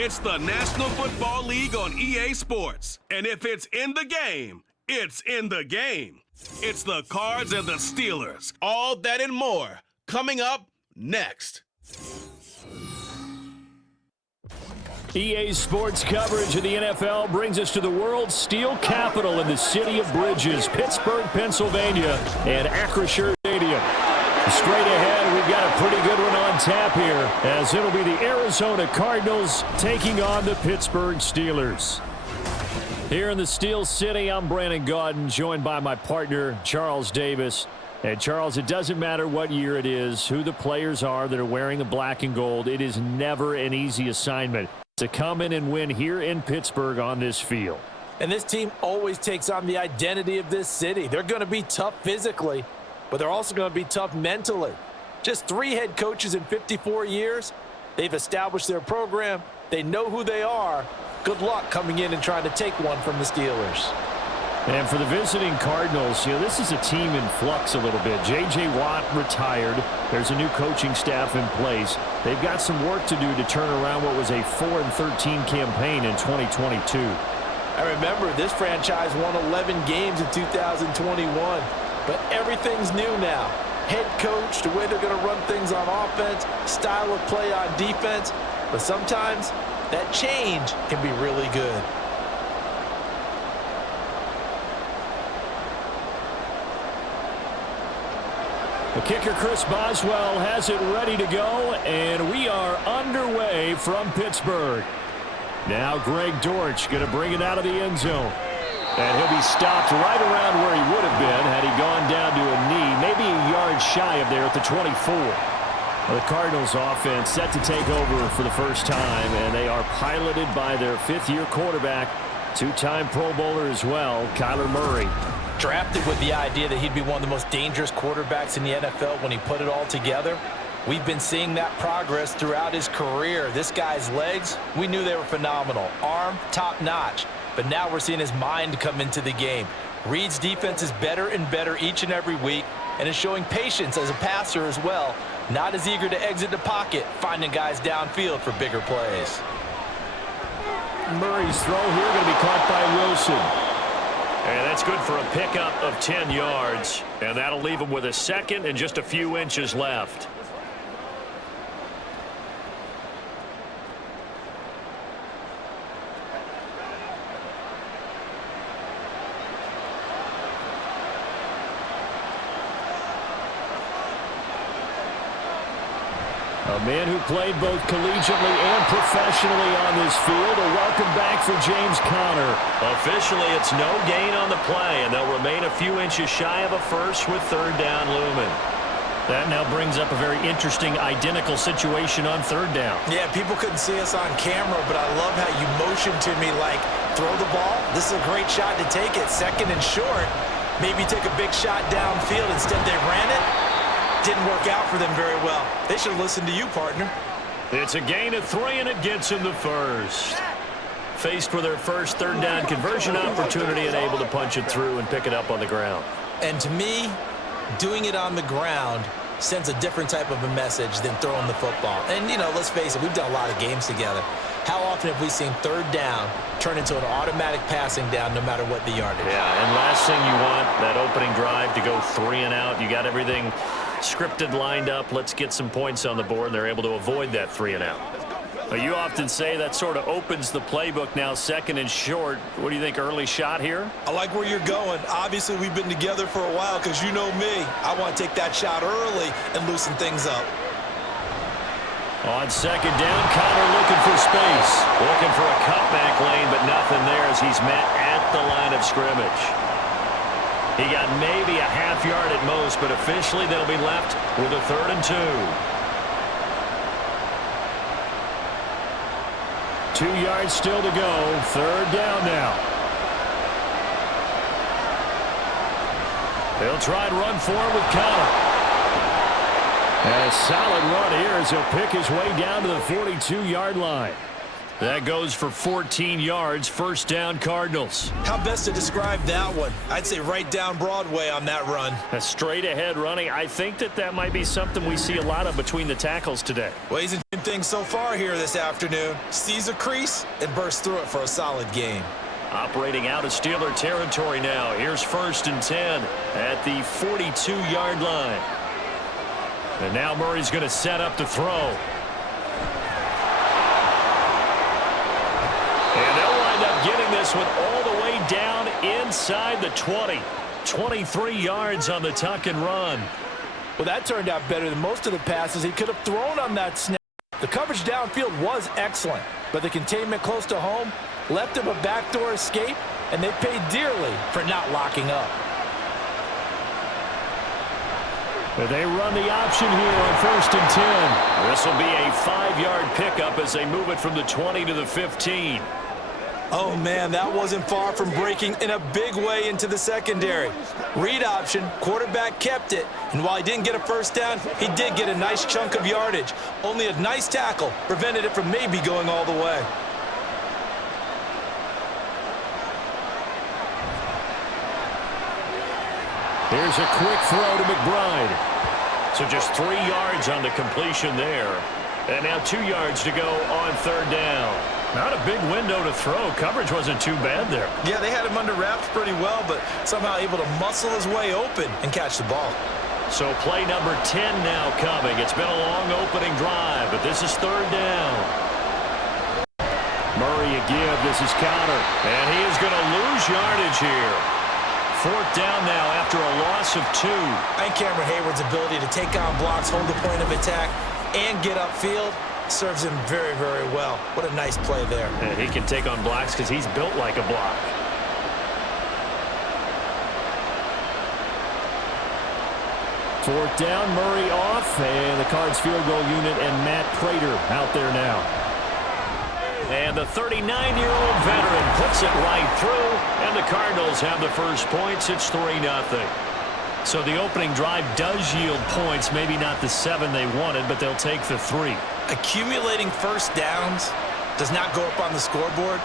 It's the National Football League on EA Sports. And if it's in the game, it's in the game. It's the Cards and the Steelers. All that and more coming up next. EA Sports coverage of the NFL brings us to the world's steel capital in the city of bridges, Pittsburgh, Pennsylvania, and Acrisure Stadium. Straight ahead, we've got a pretty good one on tap here, as it'll be the Arizona Cardinals taking on the Pittsburgh Steelers. Here in the Steel City, I'm Brandon Gaudin, joined by my partner, Charles Davis. And Charles, it doesn't matter what year it is, who the players are that are wearing the black and gold, it is never an easy assignment to come in and win here in Pittsburgh on this field. And this team always takes on the identity of this city. They're going to be tough physically, but they're also going to be tough mentally. Just 3 head coaches in 54 years. They've established their program. They know who they are. Good luck coming in and trying to take one from the Steelers. And for the visiting Cardinals, this is a team in flux a little bit. J.J. Watt retired. There's a new coaching staff in place. They've got some work to do to turn around what was a 4-13 campaign in 2022. I remember this franchise won 11 games in 2021, but everything's new now. Head coach, the way they're going to run things on offense, style of play on defense, but sometimes that change can be really good. The kicker, Chris Boswell, has it ready to go, and we are underway from Pittsburgh. Now Greg Dortch going to bring it out of the end zone. And he'll be stopped right around where he would have been had he gone down to a knee, maybe a yard shy of there at the 24. The Cardinals offense set to take over for the first time, and they are piloted by their 5th-year quarterback, 2-time Pro Bowler as well, Kyler Murray. Drafted with the idea that he'd be one of the most dangerous quarterbacks in the NFL when he put it all together. We've been seeing that progress throughout his career. This guy's legs, we knew they were phenomenal. Arm, top-notch. But now we're seeing his mind come into the game. Reed's defense is better and better each and every week, and is showing patience as a passer as well. Not as eager to exit the pocket, finding guys downfield for bigger plays. Murray's throw here going to be caught by Wilson. And that's good for a pickup of 10 yards. And that'll leave him with a second and just a few inches left. A man who played both collegiately and professionally on this field. A welcome back for James Conner. Officially, it's no gain on the play, and they'll remain a few inches shy of a first with 3rd down looming. That now brings up a very interesting identical situation on 3rd down. Yeah, people couldn't see us on camera, but I love how you motioned to me like, throw the ball. This is a great shot to take it. 2nd and short. Maybe take a big shot downfield. Instead, they ran it. Didn't work out for them very well. They should have listened to you, partner. It's a gain of 3, and it gets him the first. Faced with their first 3rd down conversion opportunity and able to punch it through and pick it up on the ground. And to me, doing it on the ground sends a different type of a message than throwing the football. And, let's face it, we've done a lot of games together. How often have we seen 3rd down turn into an automatic passing down no matter what the yardage? Yeah, and last thing you want, that opening drive to go 3 and out. You got everything scripted, lined up. Let's get some points on the board, and they're able to avoid that 3 and out. You often say that sort of opens the playbook now, 2nd and short. What do you think, early shot here? I like where you're going. Obviously, we've been together for a while because you know me. I want to take that shot early and loosen things up. On 2nd down, Conner looking for space. Looking for a cutback lane, but nothing there as he's met at the line of scrimmage. He got maybe a half yard at most, but officially they'll be left with a 3rd and 2. 2 yards still to go. 3rd down now. They'll try and run for it with Conner. And a solid run here as he'll pick his way down to the 42-yard line. That goes for 14 yards. 1st down, Cardinals. How best to describe that one? I'd say right down Broadway on that run. A straight ahead running. I think that might be something we see a lot of between the tackles today. Well, he's Thing so far here this afternoon. Sees a crease and bursts through it for a solid game. Operating out of Steeler territory now. Here's 1st and 10 at the 42-yard line. And now Murray's going to set up to throw. And they'll wind up getting this one all the way down inside the 20. 23 yards on the tuck and run. Well, that turned out better than most of the passes he could have thrown on that snap. The coverage downfield was excellent, but the containment close to home left him a backdoor escape, and they paid dearly for not locking up. They run the option here on 1st and 10. This will be a 5-yard pickup as they move it from the 20 to the 15. Oh, man, that wasn't far from breaking in a big way into the secondary. Read option, quarterback kept it, and while he didn't get a first down, he did get a nice chunk of yardage. Only a nice tackle prevented it from maybe going all the way. Here's a quick throw to McBride. So just 3 yards on the completion there. And now 2 yards to go on 3rd down. Not a big window to throw. Coverage wasn't too bad there. Yeah, they had him under wraps pretty well, but somehow able to muscle his way open and catch the ball. So play number 10 now coming. It's been a long opening drive, but this is 3rd down. Murray a give. This is Connor. And he is going to lose yardage here. 4th down now after a loss of 2. And Cameron Hayward's ability to take on blocks, hold the point of attack, and get upfield serves him very, very well. What a nice play there. And he can take on blocks because he's built like a block. Fourth down, Murray off, and the Cards field goal unit and Matt Prater out there now. And the 39-year-old veteran puts it right through, and the Cardinals have the first points. It's 3-0. So the opening drive does yield points, maybe not the 7 they wanted, but they'll take the 3. Accumulating first downs does not go up on the scoreboard,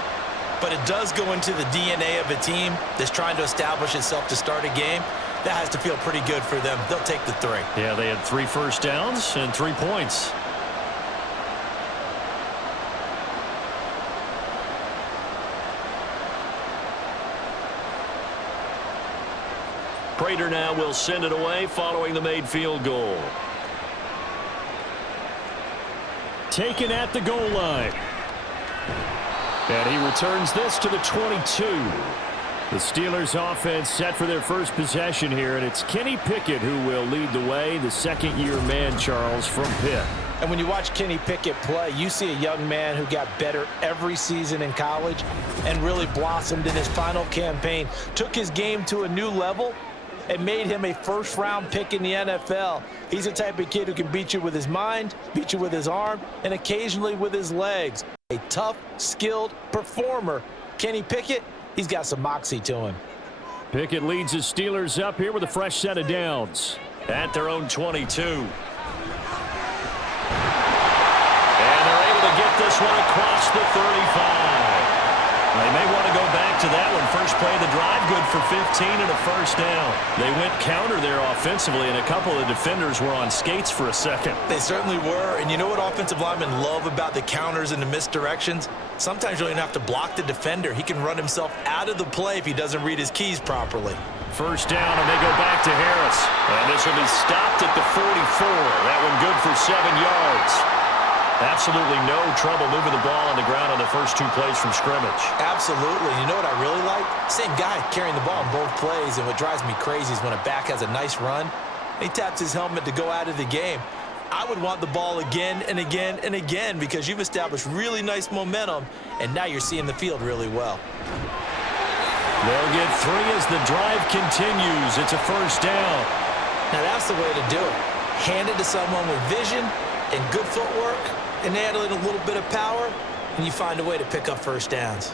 but it does go into the DNA of a team that's trying to establish itself to start a game. That has to feel pretty good for them. They'll take the 3. Yeah, they had 3 first downs and 3 points. Prater now will send it away following the made field goal. Taken at the goal line. And he returns this to the 22. The Steelers offense set for their first possession here, and it's Kenny Pickett who will lead the way, the second-year man, Charles, from Pitt. And when you watch Kenny Pickett play, you see a young man who got better every season in college and really blossomed in his final campaign, took his game to a new level, and made him a first-round pick in the NFL. He's the type of kid who can beat you with his mind, beat you with his arm, and occasionally with his legs. A tough, skilled performer. Kenny Pickett, he's got some moxie to him. Pickett leads his Steelers up here with a fresh set of downs at their own 22. And they're able to get this one across the 35. They may want to go back to that one. First play of the drive, good for 15 and a first down. They went counter there offensively, and a couple of defenders were on skates for a second. They certainly were, and you know what offensive linemen love about the counters and the misdirections? Sometimes you don't even have to block the defender. He can run himself out of the play if he doesn't read his keys properly. First down, and they go back to Harris. And this will be stopped at the 44. That one good for 7 yards. Absolutely no trouble moving the ball on the ground on the first 2 plays from scrimmage. Absolutely. You know what I really like? Same guy carrying the ball in both plays, and what drives me crazy is when a back has a nice run, he taps his helmet to go out of the game. I would want the ball again and again and again because you've established really nice momentum, and now you're seeing the field really well. They'll get 3 as the drive continues. It's a first down. Now that's the way to do it. Hand it to someone with vision and good footwork, and add a little bit of power, and you find a way to pick up first downs.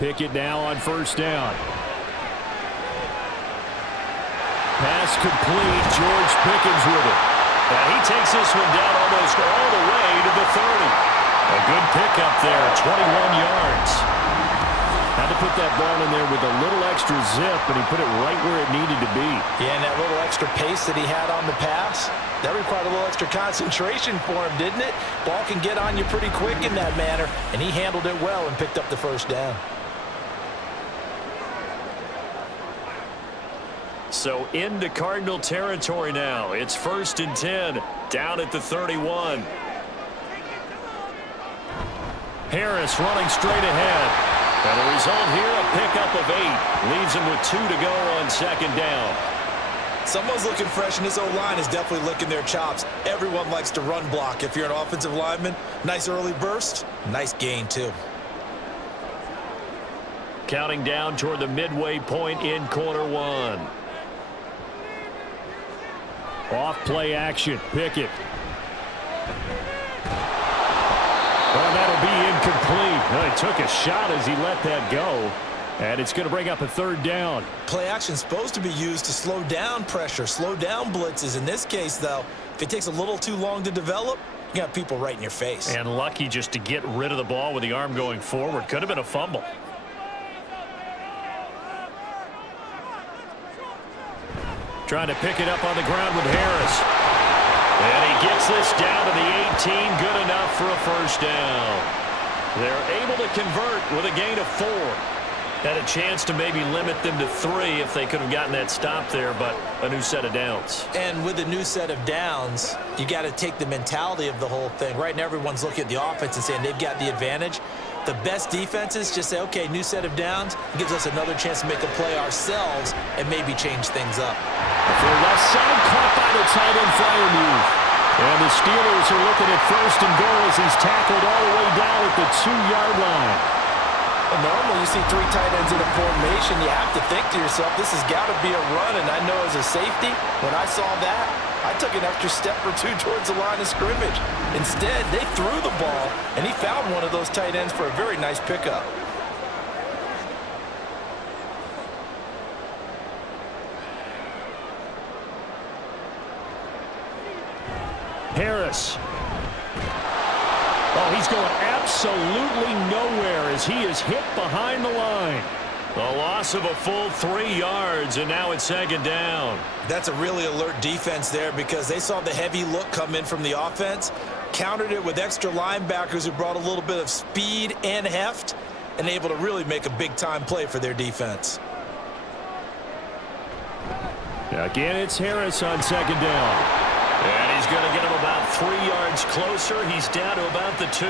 Pickett now on first down. Pass complete. George Pickens with it. And he takes this one down almost all the way to the 30. A good pickup there, 21 yards. Had to put put that ball in there with a little extra zip, and he put it right where it needed to be. Yeah, and that little extra pace that he had on the pass, that required a little extra concentration for him, didn't it? Ball can get on you pretty quick in that manner, and he handled it well and picked up the first down. So into Cardinal territory now. It's 1st and 10, down at the 31. Harris running straight ahead. And the result here, a pickup of 8. Leaves him with 2 to go on 2nd down. Someone's looking fresh, and this O-line is definitely licking their chops. Everyone likes to run block. If you're an offensive lineman, nice early burst, nice gain too. Counting down toward the midway point in quarter 1. Off play action. Pickett. Well, that'll be incomplete. Well, he took a shot as he let that go. And it's going to bring up a 3rd down. Play action is supposed to be used to slow down pressure, slow down blitzes. In this case, though, if it takes a little too long to develop, you got people right in your face. And lucky just to get rid of the ball with the arm going forward. Could have been a fumble. Trying to pick it up on the ground with Harris. And he gets this down to the 18. Good enough for a 1st down. They're able to convert with a gain of 4. Had a chance to maybe limit them to 3 if they could have gotten that stop there, but a new set of downs. And with a new set of downs, you got to take the mentality of the whole thing. Right now, everyone's looking at the offense and saying they've got the advantage. The best defenses just say, okay, new set of downs. It gives us another chance to make a play ourselves and maybe change things up. For left side, caught by the tight end Freiermuth. And the Steelers are looking at 1st and goal as he's tackled all the way down at the 2-yard line. Well, normally you see 3 tight ends in a formation, you have to think to yourself, this has got to be a run. And I know as a safety, when I saw that, I took an extra step or 2 towards the line of scrimmage. Instead, they threw the ball, and he found one of those tight ends for a very nice pickup. Harris. Oh, he's going absolutely nowhere as he is hit behind the line. A loss of a full 3 yards, and now it's 2nd down. That's a really alert defense there because they saw the heavy look come in from the offense, countered it with extra linebackers who brought a little bit of speed and heft, and able to really make a big-time play for their defense. Again, it's Harris on 2nd down. And he's going to get him about 3 yards closer. He's down to about the 2.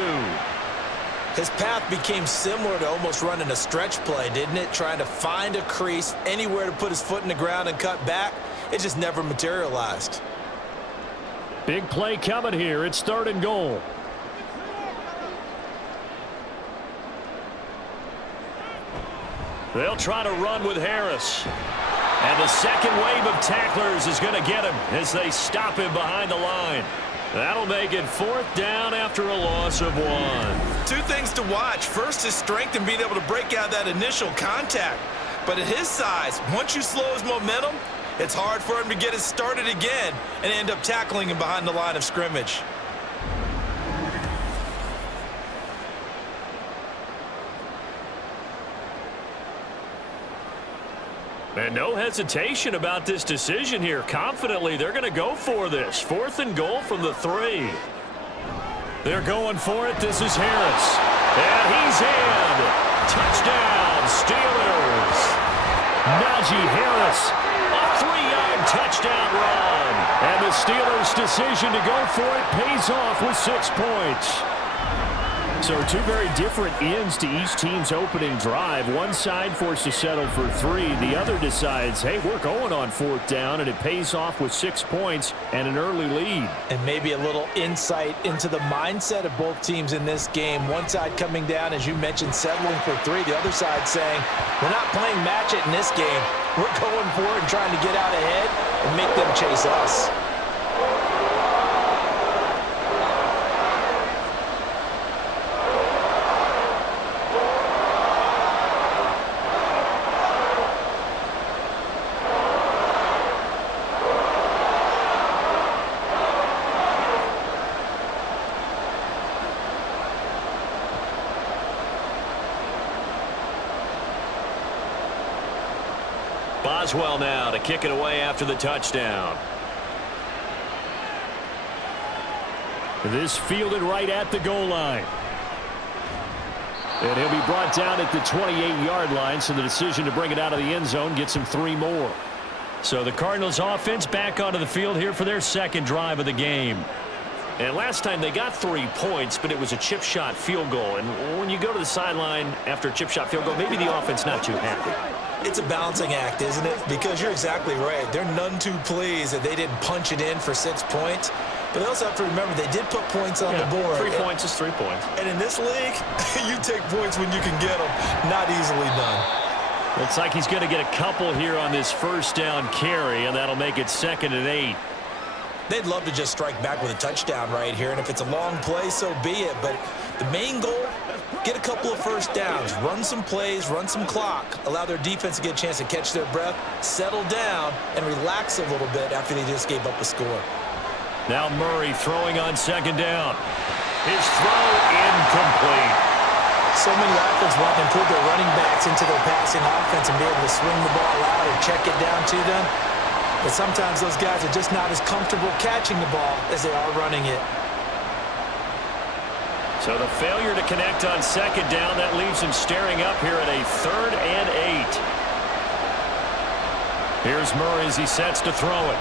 His path became similar to almost running a stretch play, didn't it? Trying to find a crease, anywhere to put his foot in the ground and cut back. It just never materialized. Big play coming here. It's 3rd and goal. They'll try to run with Harris. And the second wave of tacklers is going to get him as they stop him behind the line. That'll make it 4th down after a loss of 1. 2 things to watch. First, his strength and being able to break out that initial contact. But at his size, once you slow his momentum, it's hard for him to get it started again and end up tackling him behind the line of scrimmage. And no hesitation about this decision here. Confidently, they're going to go for this. 4th and goal from the 3. They're going for it. This is Harris. And he's in. Touchdown, Steelers. Najee Harris, a 3-yard touchdown run. And the Steelers' decision to go for it pays off with 6 points. So 2 very different ends to each team's opening drive. One side forced to settle for 3. The other decides, hey, we're going on 4th down, and it pays off with 6 points and an early lead. And maybe a little insight into the mindset of both teams in this game. One side coming down, as you mentioned, settling for 3. The other side saying, we're not playing match it in this game. We're going for it and trying to get out ahead and make them chase us. Boswell now to kick it away after the touchdown. This fielded right at the goal line. And he'll be brought down at the 28-yard line, so the decision to bring it out of the end zone gets him 3 more. So the Cardinals offense back onto the field here for their second drive of the game. And last time they got 3 points, but it was a chip shot field goal. And when you go to the sideline after a chip shot field goal, maybe the offense not too happy. It's a balancing act, isn't it? Because you're exactly right. They're none too pleased that they didn't punch it in for 6 points. But they also have to remember they did put points on the board. 3 points is 3 points. And in this league, you take points when you can get them. Not easily done. Looks like he's going to get a couple here on this first down carry, and that'll make it 2nd and 8. They'd love to just strike back with a touchdown right here, and if it's a long play, so be it. But the main goal, get a couple of first downs, run some plays, run some clock, allow their defense to get a chance to catch their breath, settle down, and relax a little bit after they just gave up a score. Now Murray throwing on 2nd down. His throw incomplete. So many offenses want to improve their running backs into their passing offense and be able to swing the ball out or check it down to them. But sometimes those guys are just not as comfortable catching the ball as they are running it. So the failure to connect on 2nd down, that leaves him staring up here at a 3rd and 8. Here's Murray as he sets to throw it.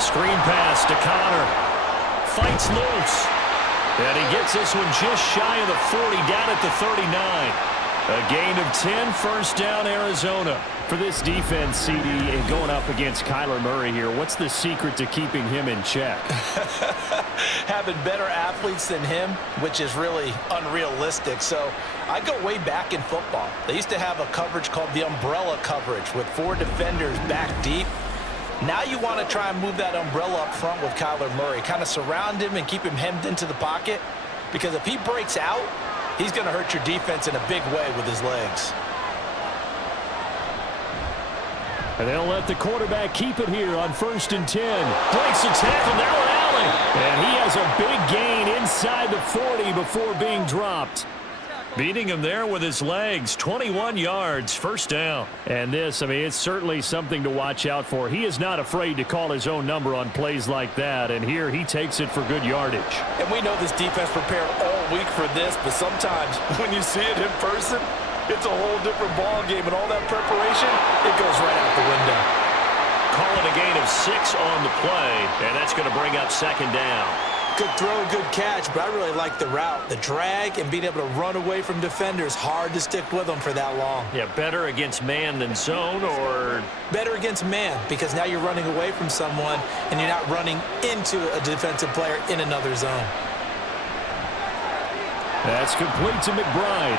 Screen pass to Connor. Fights loose. And he gets this one just shy of the 40, down at the 39. A gain of 10, first down, Arizona. For this defense, CD, and going up against Kyler Murray here, what's the secret to keeping him in check? Having better athletes than him, which is really unrealistic. So I go way back in football. They used to have a coverage called the umbrella coverage with 4 defenders back deep. Now you want to try and move that umbrella up front with Kyler Murray. Kind of surround him and keep him hemmed into the pocket. Because if he breaks out, he's going to hurt your defense in a big way with his legs. And they'll let the quarterback keep it here on 1st and 10. Breaks the tackle, now Allen. And he has a big gain inside the 40 before being dropped. Beating him there with his legs, 21 yards, first down. And this, I mean, it's certainly something to watch out for. He is not afraid to call his own number on plays like that, and here he takes it for good yardage. And we know this defense prepared all week for this, but sometimes when you see it in person, it's a whole different ball game, and all that preparation, it goes right out the window. Call it a gain of 6 on the play, and that's going to bring up 2nd down. Good throw, good catch, but I really like the route. The drag and being able to run away from defenders, hard to stick with them for that long. Yeah, better against man than zone, or? Better against man, because now you're running away from someone and you're not running into a defensive player in another zone. That's complete to McBride.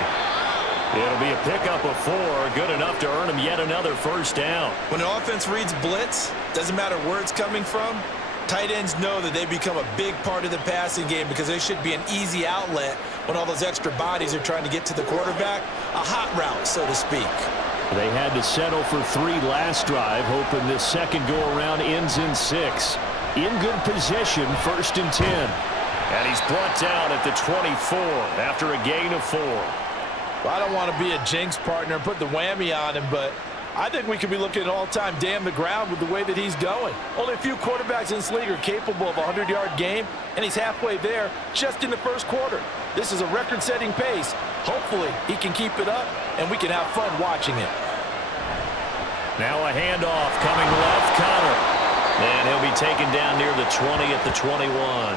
It'll be a pickup of 4, good enough to earn him yet another first down. When an offense reads blitz, doesn't matter where it's coming from, tight ends know that they become a big part of the passing game because they should be an easy outlet when all those extra bodies are trying to get to the quarterback. A hot route, so to speak. They had to settle for 3 last drive, hoping this second go-around ends in 6. In good position, 1st and 10. And he's brought down at the 24 after a gain of 4. Well, I don't want to be a jinx partner and put the whammy on him, but I think we could be looking at all-time damn the ground with the way that he's going. Only a few quarterbacks in this league are capable of a 100-yard game, and he's halfway there just in the first quarter. This is a record-setting pace. Hopefully, he can keep it up, and we can have fun watching it. Now a handoff coming left, Connor. And he'll be taken down near the 20 at the 21.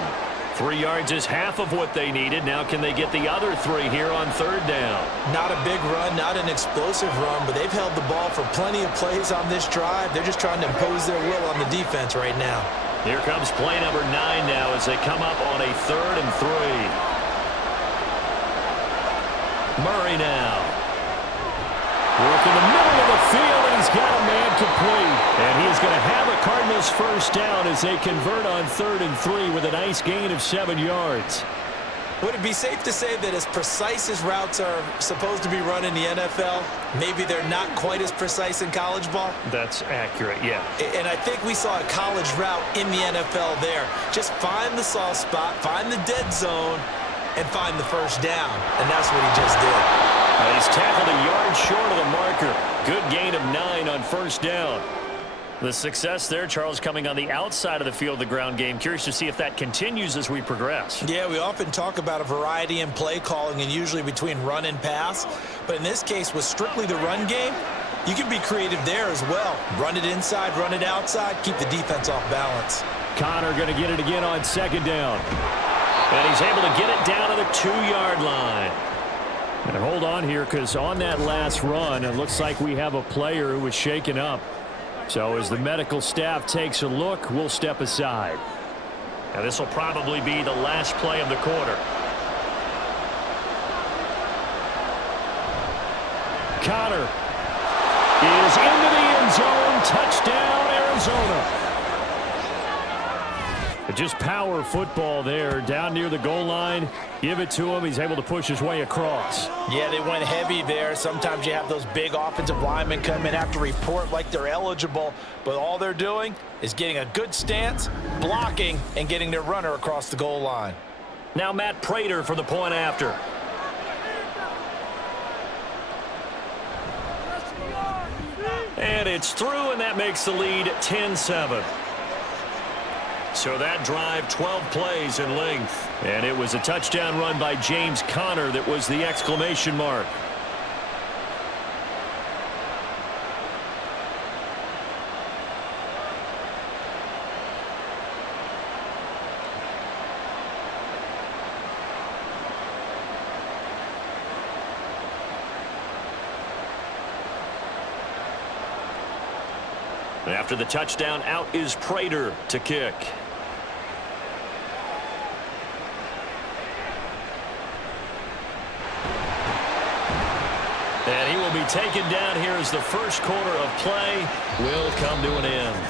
3 yards is half of what they needed. Now can they get the other 3 here on 3rd down? Not a big run, not an explosive run, but they've held the ball for plenty of plays on this drive. They're just trying to impose their will on the defense right now. Here comes play number 9 now as they come up on a 3rd and 3. Murray now. Work in the middle of the field, and he's got a man complete. And he is going to have a Cardinals first down as they convert on 3rd and 3 with a nice gain of 7 yards. Would it be safe to say that as precise as routes are supposed to be run in the NFL, maybe they're not quite as precise in college ball? That's accurate, yeah. And I think we saw a college route in the NFL there. Just find the soft spot, find the dead zone, and find the first down. And that's what he just did. He's tackled a yard yards short of the marker. Good gain of 9 on first down. The success there, Charles, coming on the outside of the field, the ground game. Curious to see if that continues as we progress. Yeah, we often talk about a variety in play calling and usually between run and pass. But in this case, with strictly the run game, you can be creative there as well. Run it inside, run it outside, keep the defense off balance. Connor going to get it again on second down. And he's able to get it down to the 2-yard line. And hold on here, because on that last run, it looks like we have a player who was shaken up. So as the medical staff takes a look, we'll step aside. Now this will probably be the last play of the quarter. Connor is into the end zone. Touchdown, Arizona. Just power football there, down near the goal line. Give it to him. He's able to push his way across. Yeah, they went heavy there. Sometimes you have those big offensive linemen come in, have to report like they're eligible, but all they're doing is getting a good stance, blocking, and getting their runner across the goal line. Now Matt Prater for the point after. And it's through, and that makes the lead 10-7. So that drive, 12 plays in length. And it was a touchdown run by James Conner that was the exclamation mark. After the touchdown, out is Prater to kick. And he will be taken down here as the first quarter of play will come to an end.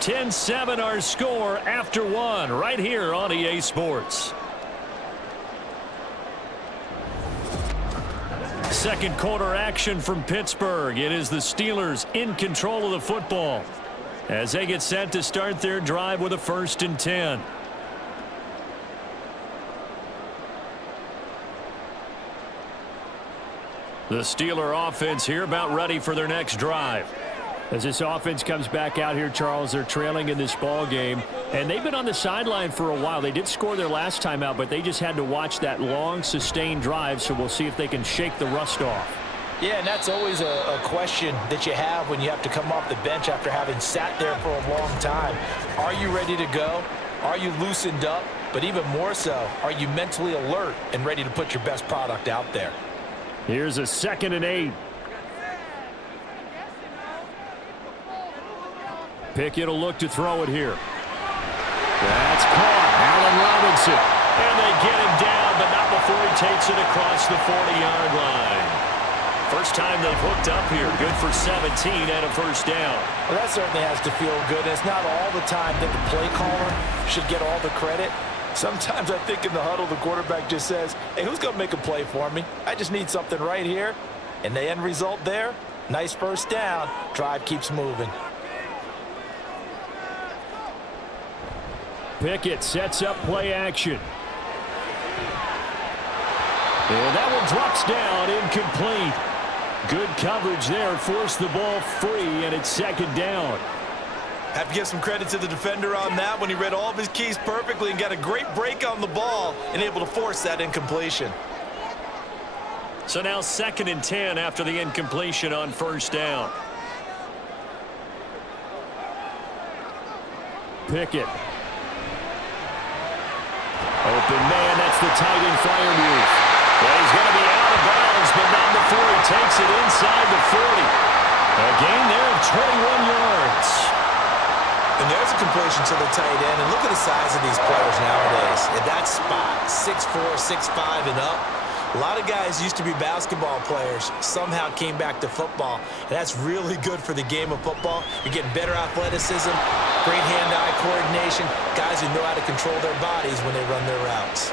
10-7 our score after 1 right here on EA Sports. Second quarter action from Pittsburgh. It is the Steelers in control of the football as they get set to start their drive with a 1st and 10. The Steeler offense here about ready for their next drive. As this offense comes back out here, Charles, they're trailing in this ball game, and they've been on the sideline for a while. They did score their last time out, but they just had to watch that long, sustained drive, so we'll see if they can shake the rust off. Yeah, and that's always a question that you have when you have to come off the bench after having sat there for a long time. Are you ready to go? Are you loosened up? But even more so, are you mentally alert and ready to put your best product out there? Here's a 2nd and 8. Pickett will look to throw it here. That's caught. Allen Robinson. And they get him down, but not before he takes it across the 40-yard line. First time they've hooked up here. Good for 17 and a 1st down. Well, that certainly has to feel good. And it's not all the time that the play caller should get all the credit. Sometimes I think in the huddle, the quarterback just says, hey, who's going to make a play for me? I just need something right here. And the end result there, nice 1st down. Drive keeps moving. Pickett sets up play action. And that one drops down, incomplete. Good coverage there, forced the ball free, and it's 2nd down. Have to give some credit to the defender on that when he read all of his keys perfectly and got a great break on the ball and able to force that incompletion. So now 2nd and 10 after the incompletion on 1st down. Pickett. Open man, that's the tight end fire move. Well, he's going to be out of bounds, but not before he takes it inside the 40. A gain there of 21 yards. And there's a completion to the tight end. And look at the size of these players nowadays. At that spot, 6'4", 6'5", and up. A lot of guys used to be basketball players, somehow came back to football. And that's really good for the game of football. You're getting better athleticism, great hand-eye coordination, guys who know how to control their bodies when they run their routes.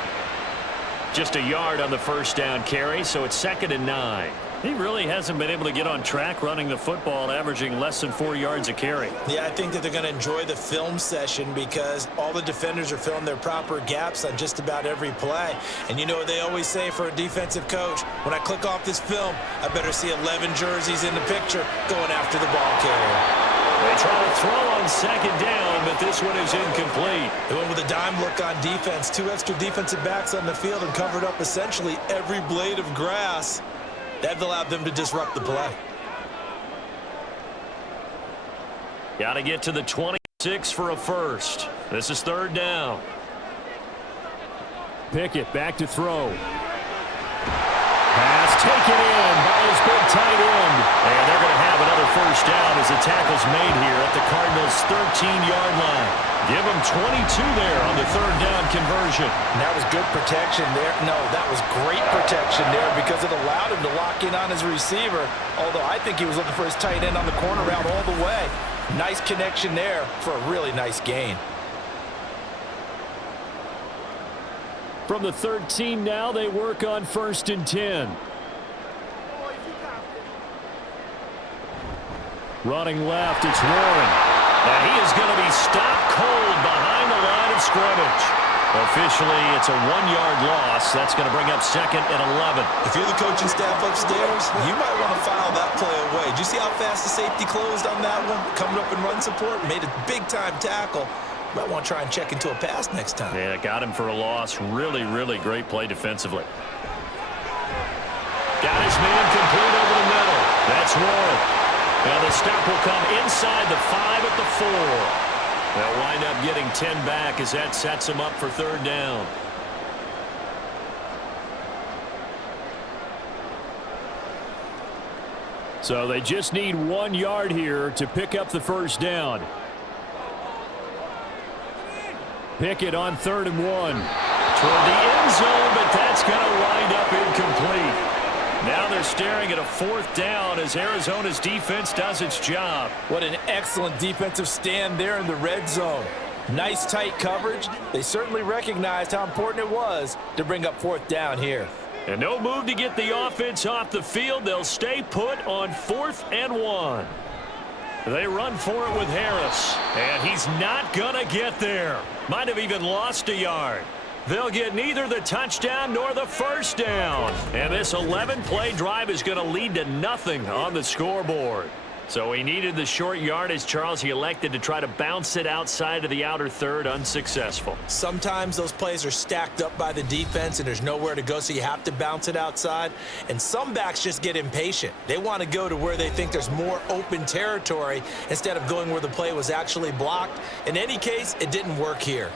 Just a yard on the 1st down carry, so it's 2nd and 9. He really hasn't been able to get on track running the football, averaging less than 4 yards a carry. Yeah, I think that they're going to enjoy the film session because all the defenders are filling their proper gaps on just about every play. And you know what they always say for a defensive coach? When I click off this film, I better see 11 jerseys in the picture going after the ball carrier. They try to throw on second down, but this one is incomplete. They went with a dime look on defense. 2 extra defensive backs on the field and covered up essentially every blade of grass. That allowed them to disrupt the play. Got to get to the 26 for a first. This is third down. Pickett back to throw. Pass taken in by his big tight end. And they're going to have another first down as the tackle's made here at the Cardinals' 13-yard line. Give him 22 there on the third down conversion. And that was good protection there. No, that was great protection there because it allowed him to lock in on his receiver. Although I think he was looking for his tight end on the corner route all the way. Nice connection there for a really nice gain. From the 13 now, they work on 1st and 10. Running left, it's Warren. And he is going to be stopped cold behind the line of scrimmage. Officially, it's a 1-yard loss. That's going to bring up 2nd and 11. If you're the coaching staff upstairs, you might want to file that play away. Did you see how fast the safety closed on that one? Coming up in run support, made a big-time tackle. Might want to try and check into a pass next time. Yeah, got him for a loss. Really, really great play defensively. Got his man complete over the middle. That's Warren. And the stop will come inside the 5 at the 4. They'll wind up getting 10 back as that sets them up for third down. So they just need 1 yard here to pick up the first down. Pickett on 3rd and 1. Toward the end zone, but that's going to wind up incomplete. Now they're staring at a 4th down as Arizona's defense does its job. What an excellent defensive stand there in the red zone. Nice tight coverage. They certainly recognized how important it was to bring up 4th down here. And no move to get the offense off the field. They'll stay put on 4th and 1. They run for it with Harris. And he's not going to get there. Might have even lost a yard. They'll get neither the touchdown nor the first down. And this 11-play drive is going to lead to nothing on the scoreboard. So he needed the short yardage, Charles. He elected to try to bounce it outside of the outer third, unsuccessful. Sometimes those plays are stacked up by the defense and there's nowhere to go, so you have to bounce it outside. And some backs just get impatient. They want to go to where they think there's more open territory instead of going where the play was actually blocked. In any case, it didn't work here.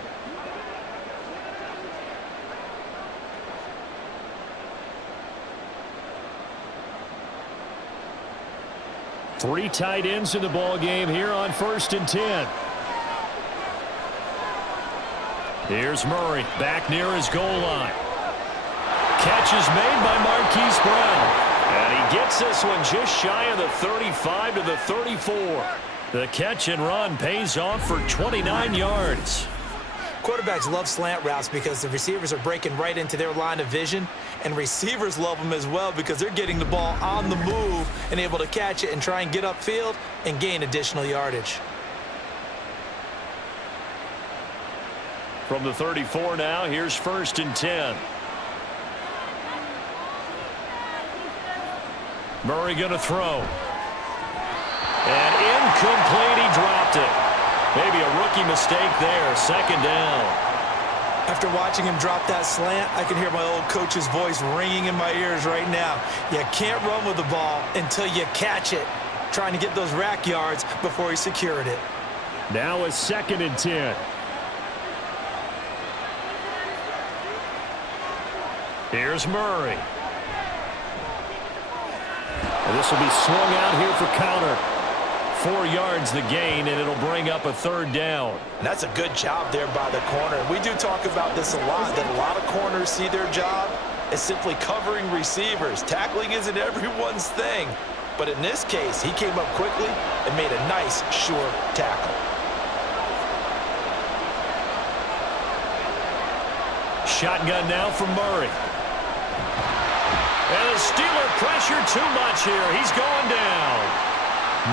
Three tight ends in the ball game here on 1st and 10. Here's Murray back near his goal line. Catch is made by Marquise Brown. And he gets this one just shy of the 35 to the 34. The catch and run pays off for 29 yards. Quarterbacks love slant routes because the receivers are breaking right into their line of vision, and receivers love them as well because they're getting the ball on the move and able to catch it and try and get upfield and gain additional yardage. From the 34 now, here's 1st and 10. Murray going to throw. And incomplete, he dropped it. Maybe a rookie mistake there. 2nd down. After watching him drop that slant, I can hear my old coach's voice ringing in my ears right now. You can't run with the ball until you catch it. Trying to get those rack yards before he secured it. Now a 2nd and 10. Here's Murray. And this will be swung out here for counter. 4 yards the gain, and it'll bring up a 3rd down. And that's a good job there by the corner. We do talk about this a lot, that a lot of corners see their job as simply covering receivers. Tackling isn't everyone's thing. But in this case, he came up quickly and made a nice, sure tackle. Shotgun now from Murray. And the Steeler pressure too much here. He's going down.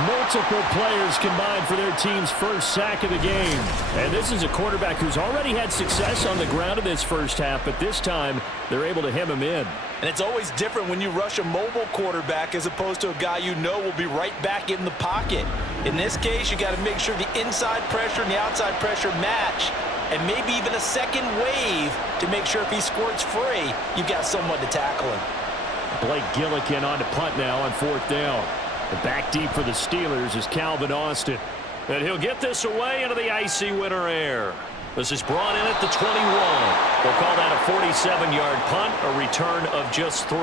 Multiple players combined for their team's first sack of the game. And this is a quarterback who's already had success on the ground in this first half, but this time they're able to hem him in. And it's always different when you rush a mobile quarterback as opposed to a guy you know will be right back in the pocket. In this case, you got to make sure the inside pressure and the outside pressure match, and maybe even a second wave to make sure if he squirts free, you've got someone to tackle him. Blake Gillikin on to punt now on 4th down. The back deep for the Steelers is Calvin Austin. And he'll get this away into the icy winter air. This is brought in at the 21. We'll call that a 47-yard punt, a return of just 3.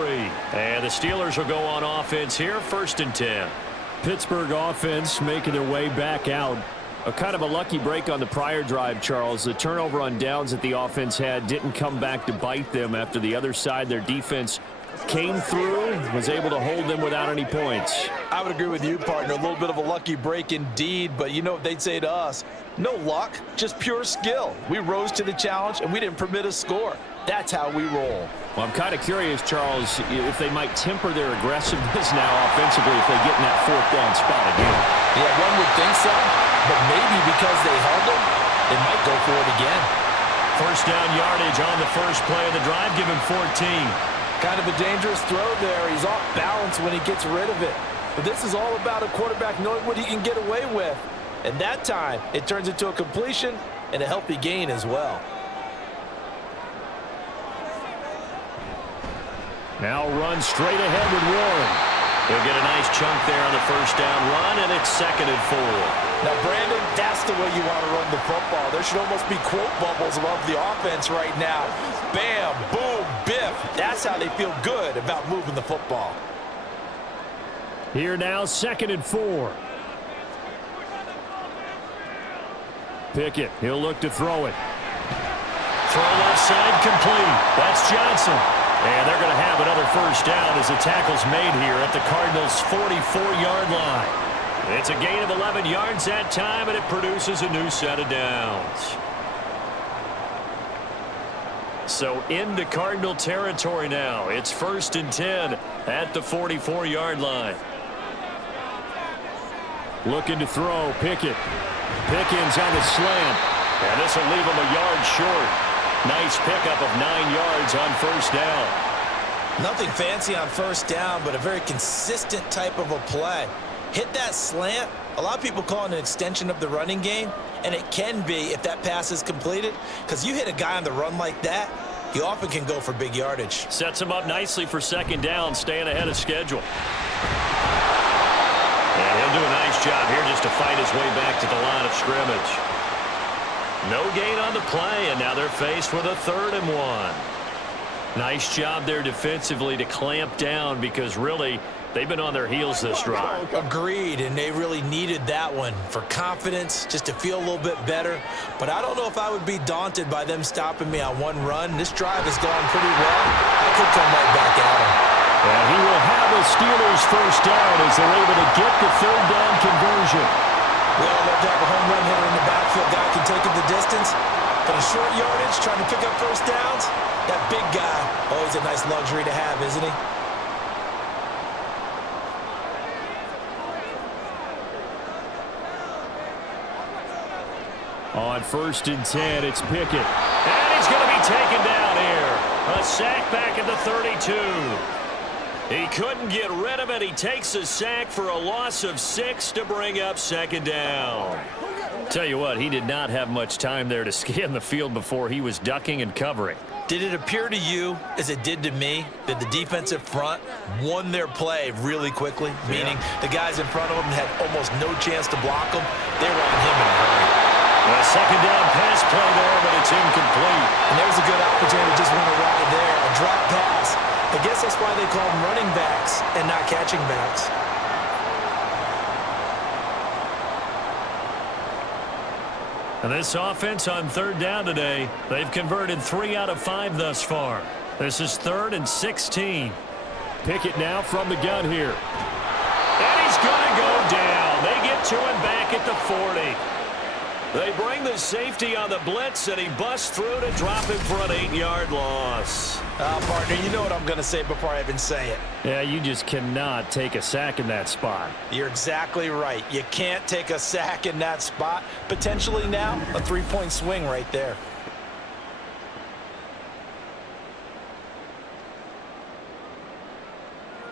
And the Steelers will go on offense here, 1st and 10. Pittsburgh offense making their way back out. A kind of a lucky break on the prior drive, Charles. The turnover on downs that the offense had didn't come back to bite them after the other side. Their defense came through, was able to hold them without any points. I would agree with you, partner. A little bit of a lucky break indeed, but you know what they'd say to us? No luck, just pure skill. We rose to the challenge, and we didn't permit a score. That's how we roll. Well, I'm kind of curious, Charles, if they might temper their aggressiveness now offensively if they get in that 4th down spot again. Yeah, one would think so, but maybe because they held them, they might go for it again. 1st down yardage on the first play of the drive, give him 14. Kind of a dangerous throw there. He's off balance when he gets rid of it. But this is all about a quarterback knowing what he can get away with. And that time, it turns into a completion and a healthy gain as well. Now run straight ahead with Warren. He'll get a nice chunk there on the 1st down run, and it's 2nd and 4. Now, Brandon, that's the way you want to run the football. There should almost be quote bubbles above the offense right now. Bam, boom, biff. That's how they feel good about moving the football. Here now, 2nd and 4. Pickett, he'll look to throw it. Throw left side complete. That's Johnson. And they're going to have another 1st down as the tackle's made here at the Cardinals' 44-yard line. It's a gain of 11 yards that time, and it produces a new set of downs. So into Cardinal territory now. It's 1st and 10 at the 44-yard line. Looking to throw, Pickett. Pickens on the slant. And this will leave him a yard short. Nice pickup of 9 yards on 1st down. Nothing fancy on 1st down, but a very consistent type of a play. Hit that slant. A lot of people call it an extension of the running game, and it can be if that pass is completed, because you hit a guy on the run like that, he often can go for big yardage. Sets him up nicely for 2nd down, staying ahead of schedule. And he'll do a nice job here just to fight his way back to the line of scrimmage. No gain on the play, and now they're faced with a 3rd and 1. Nice job there defensively to clamp down, because really they've been on their heels this drive. Agreed, and they really needed that one for confidence, just to feel a little bit better. But I don't know if I would be daunted by them stopping me on one run. This drive has gone pretty well. I could come right back at him. And he will have the Steelers' 1st down as they're able to get the 3rd down conversion. We all love to have a home run hitter in the backfield. Guy can take it the distance. But a short yardage, trying to pick up 1st downs, that big guy, always a nice luxury to have, isn't he? On 1st and 10, it's Pickett. And he's going to be taken down here. A sack back at the 32. He couldn't get rid of it. He takes a sack for a loss of 6 to bring up 2nd down. Tell you what, he did not have much time there to scan the field before he was ducking and covering. Did it appear to you, as it did to me, that the defensive front won their play really quickly? Meaning the guys in front of them had almost no chance to block them. They were on him in a hurry. A 2nd down pass play there, but it's incomplete. And there's a good opportunity to just went awry there. A drop pass. I guess that's why they call them running backs and not catching backs. And this offense on 3rd down today, they've converted 3 out of 5 thus far. This is 3rd and 16. Pickett now from the gun here. And he's going to go down. They get to him back at the 40. They bring the safety on the blitz, and he busts through to drop him for an 8-yard loss. Partner, you know what I'm going to say before I even say it. Yeah, you just cannot take a sack in that spot. You're exactly right. You can't take a sack in that spot. Potentially now, a 3-point swing right there.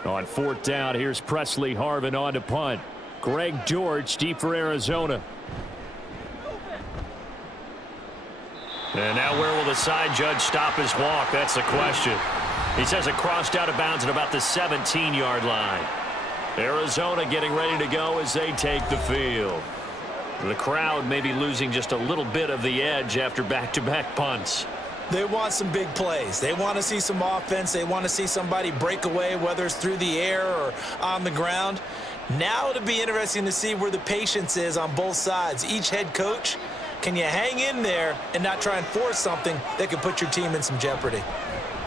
On 4th down, here's Presley Harvin on to punt. Greg George deep for Arizona. And now where will the side judge stop his walk? That's the question. He says it crossed out of bounds at about the 17-yard line. Arizona getting ready to go as they take the field. The crowd may be losing just a little bit of the edge after back-to-back punts. They want some big plays. They want to see some offense. They want to see somebody break away, whether it's through the air or on the ground. Now it'll be interesting to see where the patience is on both sides. Each head coach, can you hang in there and not try and force something that could put your team in some jeopardy?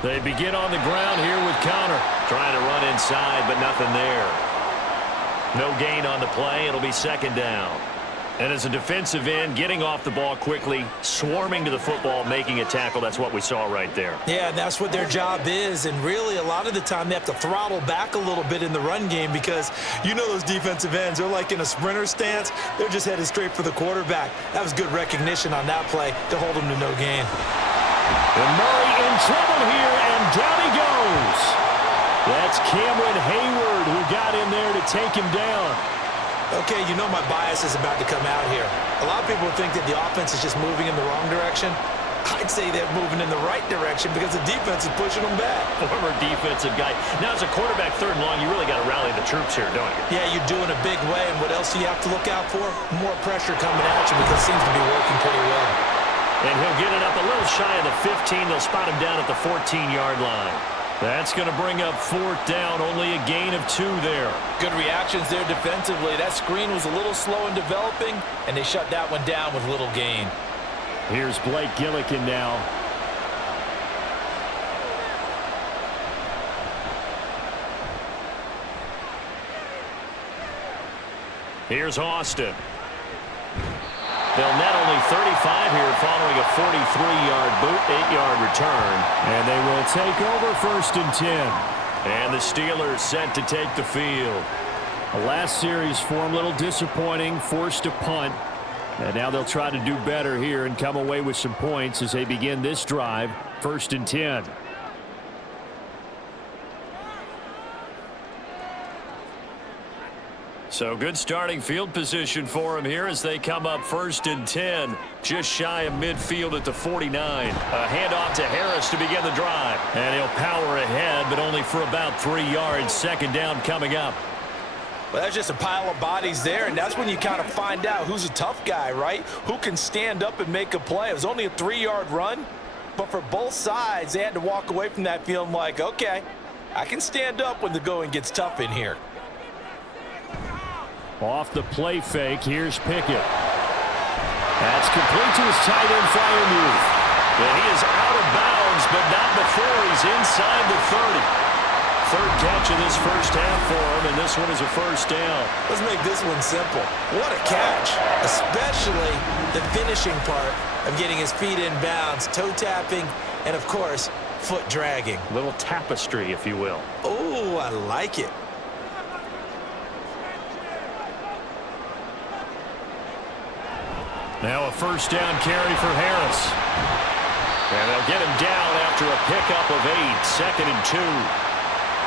They begin on the ground here with Connor. Trying to run inside, but nothing there. No gain on the play. It'll be 2nd down. And as a defensive end, getting off the ball quickly, swarming to the football, making a tackle, that's what we saw right there. Yeah, that's what their job is. And really, a lot of the time, they have to throttle back a little bit in the run game because you know those defensive ends, they're like in a sprinter stance. They're just headed straight for the quarterback. That was good recognition on that play to hold them to no gain. And Murray in trouble here, and down he goes. That's Cameron Hayward who got in there to take him down. Okay, you know my bias is about to come out here. A lot of people think that the offense is just moving in the wrong direction. I'd say they're moving in the right direction because the defense is pushing them back. Former defensive guy. Now, as a quarterback 3rd and long, you really got to rally the troops here, don't you? Yeah, you're doing a big way, and what else do you have to look out for? More pressure coming at you because it seems to be working pretty well. And he'll get it up a little shy of the 15. They'll spot him down at the 14-yard line. That's going to bring up 4th down, only a gain of 2 there. Good reactions there defensively. That screen was a little slow in developing, and they shut that one down with little gain. Here's Blake Gillikin now. Here's Austin. They'll net only 35 here following a 43-yard boot, 8-yard return. And they will take over 1st and 10. And the Steelers set to take the field. The last series for them, a little disappointing, forced a punt. And now they'll try to do better here and come away with some points as they begin this drive, 1st and 10. So good starting field position for him here as they come up 1st and 10, just shy of midfield at the 49. A handoff to Harris to begin the drive. And he'll power ahead, but only for about 3 yards. 2nd down coming up. Well, that's just a pile of bodies there, and that's when you kind of find out who's a tough guy, right? Who can stand up and make a play. It was only a 3-yard run, but for both sides, they had to walk away from that feeling like, okay, I can stand up when the going gets tough in here. Off the play fake, here's Pickett. That's complete to his tight end, Freiermuth. And he is out of bounds, but not before he's inside the 30. 3rd catch of this 1st half for him, and this one is a 1st down. Let's make this one simple. What a catch, especially the finishing part of getting his feet in bounds, toe tapping, and of course, foot dragging. A little tapestry, if you will. Oh, I like it. Now a 1st down carry for Harris. And they'll get him down after a pickup of 8, 2nd and 2.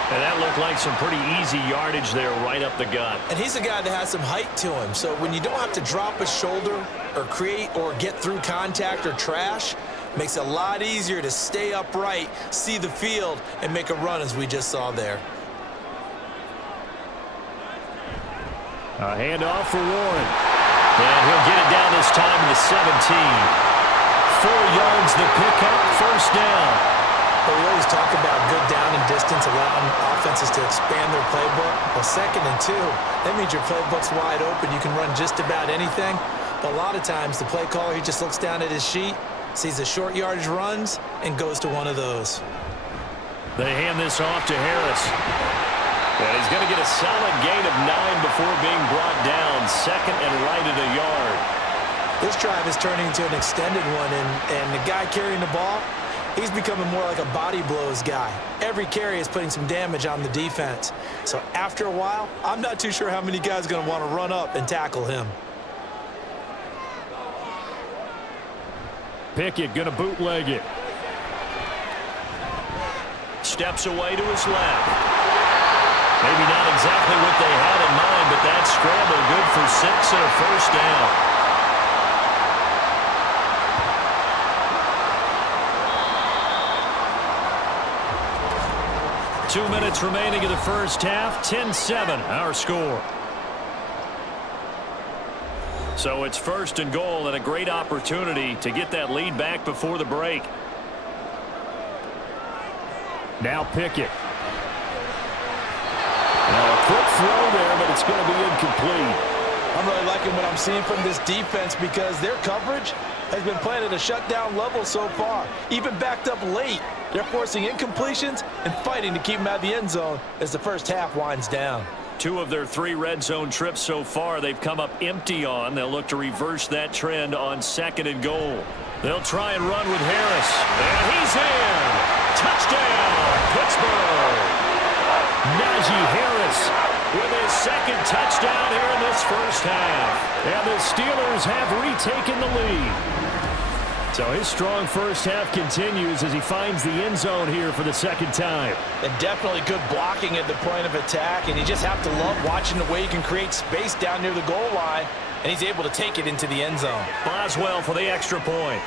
And that looked like some pretty easy yardage there right up the gut. And he's a guy that has some height to him. So when you don't have to drop a shoulder or create or get through contact or trash, makes it a lot easier to stay upright, see the field, and make a run as we just saw there. A handoff for Warren. And he'll get it down this time to the 17. 4 yards the pickup, 1st down. But we always talk about good down and distance, allowing offenses to expand their playbook. Well, 2nd and 2, that means your playbook's wide open. You can run just about anything. But a lot of times, the play caller, he just looks down at his sheet, sees the short yardage runs, and goes to one of those. They hand this off to Harris. And he's going to get a solid gain of 9 before being brought down. 2nd and right at a yard. This drive is turning into an extended one, and the guy carrying the ball, he's becoming more like a body blows guy. Every carry is putting some damage on the defense. So after a while, I'm not too sure how many guys are going to want to run up and tackle him. Pickett going to bootleg it. Steps away to his left. Maybe not exactly what they had in mind, but that scramble good for 6 and a first down. 2 minutes remaining in the first half. 10-7 our score. So it's first and goal and a great opportunity to get that lead back before the break. Now Pickett. Now a quick throw there, but it's going to be incomplete. I'm really liking what I'm seeing from this defense because their coverage has been playing at a shutdown level so far. Even backed up late, they're forcing incompletions and fighting to keep them out of the end zone as the first half winds down. 2 of their 3 red zone trips so far they've come up empty on. They'll look to reverse that trend on 2nd and goal. They'll try and run with Harris. And he's in. Touchdown, Pittsburgh. Najee Harris with his 2nd touchdown here in this first half. And the Steelers have retaken the lead. So his strong first half continues as he finds the end zone here for the 2nd time. And definitely good blocking at the point of attack, and you just have to love watching the way he can create space down near the goal line, and he's able to take it into the end zone. Boswell for the extra point.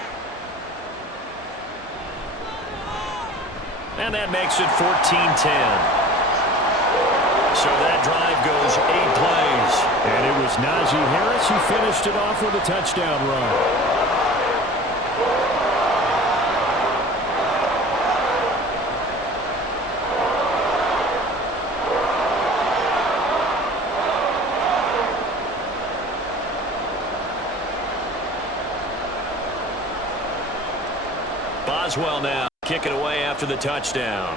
And that makes it 14-10. So that drive goes 8 plays. And it was Najee Harris who finished it off with a touchdown run. Boswell now kicking away after the touchdown.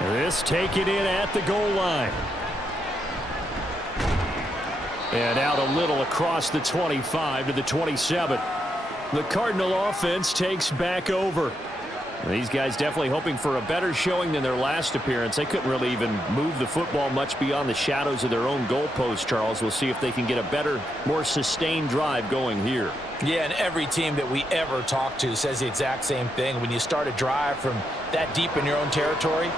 This taken in at the goal line. And out a little across the 25 to the 27. The Cardinal offense takes back over. These guys definitely hoping for a better showing than their last appearance. They couldn't really even move the football much beyond the shadows of their own goalpost, Charles. We'll see if they can get a better, more sustained drive going here. Yeah, and every team that we ever talk to says the exact same thing. When you start a drive from that deep in your own territory,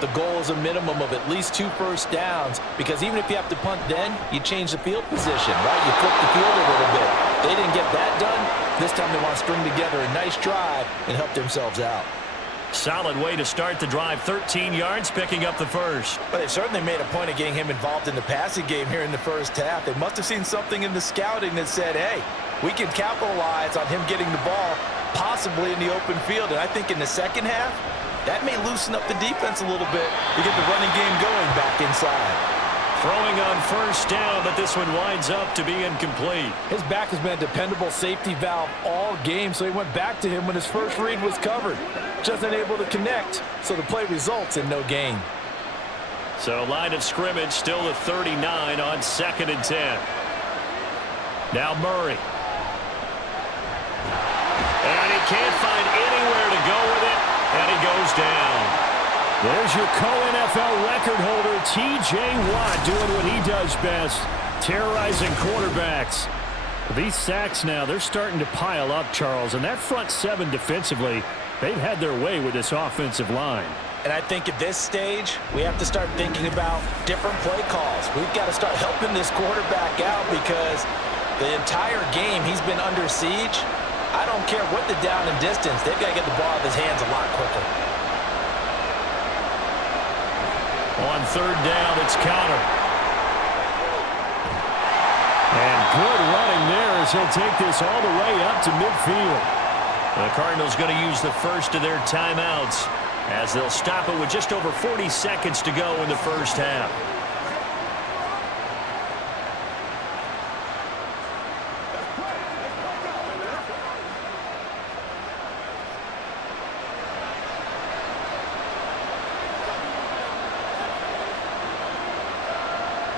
the goal is a minimum of at least 2 first downs, because even if you have to punt then, you change the field position, right? You flip the field a little bit. They didn't get that done. This time they want to string together a nice drive and help themselves out. Solid way to start the drive. 13 yards, picking up the first. But they've certainly made a point of getting him involved in the passing game here in the first half. They must have seen something in the scouting that said, hey, we can capitalize on him getting the ball possibly in the open field. And I think in the second half, that may loosen up the defense a little bit to get the running game going back inside. Throwing on first down, but this one winds up to be incomplete. His back has been a dependable safety valve all game, so he went back to him when his first read was covered. Just unable to connect, so the play results in no gain. So line of scrimmage still at 39 on 2nd and 10. Now Murray. And he can't find anywhere to go with it, and he goes down. There's your co-NFL record holder, T.J. Watt, doing what he does best, terrorizing quarterbacks. These sacks now, they're starting to pile up, Charles, and that front 7 defensively, they've had their way with this offensive line. And I think at this stage, we have to start thinking about different play calls. We've got to start helping this quarterback out because the entire game he's been under siege. I don't care what the down and distance, they've got to get the ball out of his hands a lot quicker. On 3rd down, it's Counter. And good running there as he'll take this all the way up to midfield. The Cardinals going to use the first of their timeouts as they'll stop it with just over 40 seconds to go in the first half.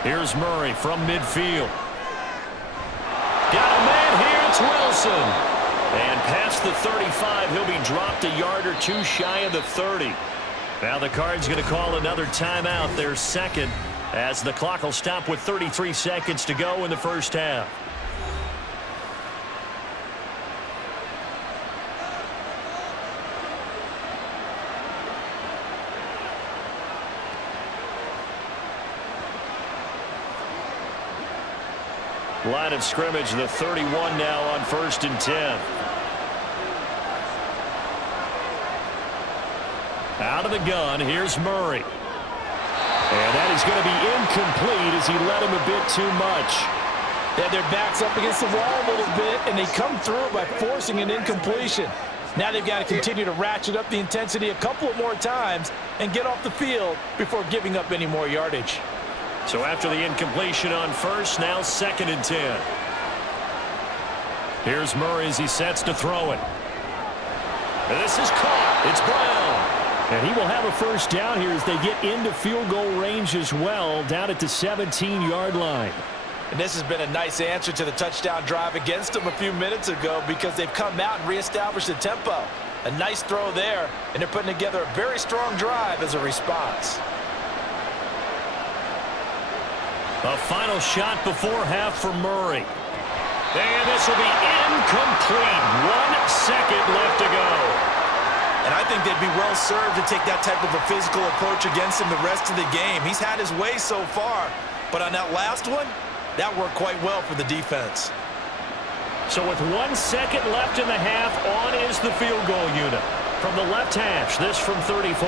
Here's Murray from midfield. It's Wilson. And past the 35, he'll be dropped a yard or two shy of the 30. Now the Cards going to call another timeout, their second, as the clock will stop with 33 seconds to go in the first half. Line of scrimmage, the 31 now on 1st and 10. Out of the gun, here's Murray. And that is going to be incomplete as he led him a bit too much. Yeah, their backs up against the wall a little bit, and they come through by forcing an incompletion. Now they've got to continue to ratchet up the intensity a couple of more times and get off the field before giving up any more yardage. So after the incompletion on first, now 2nd and 10. Here's Murray as he sets to throw it. And this is caught. It's Brown. And he will have a first down here as they get into field goal range as well, down at the 17-yard line. And this has been a nice answer to the touchdown drive against them a few minutes ago because they've come out and reestablished the tempo. A nice throw there, and they're putting together a very strong drive as a response. A final shot before half for Murray. And this will be incomplete. 1 second left to go. And I think they'd be well served to take that type of a physical approach against him the rest of the game. He's had his way so far, but on that last one, that worked quite well for the defense. So with 1 second left in the half, on is the field goal unit. From the left hash, this from 34.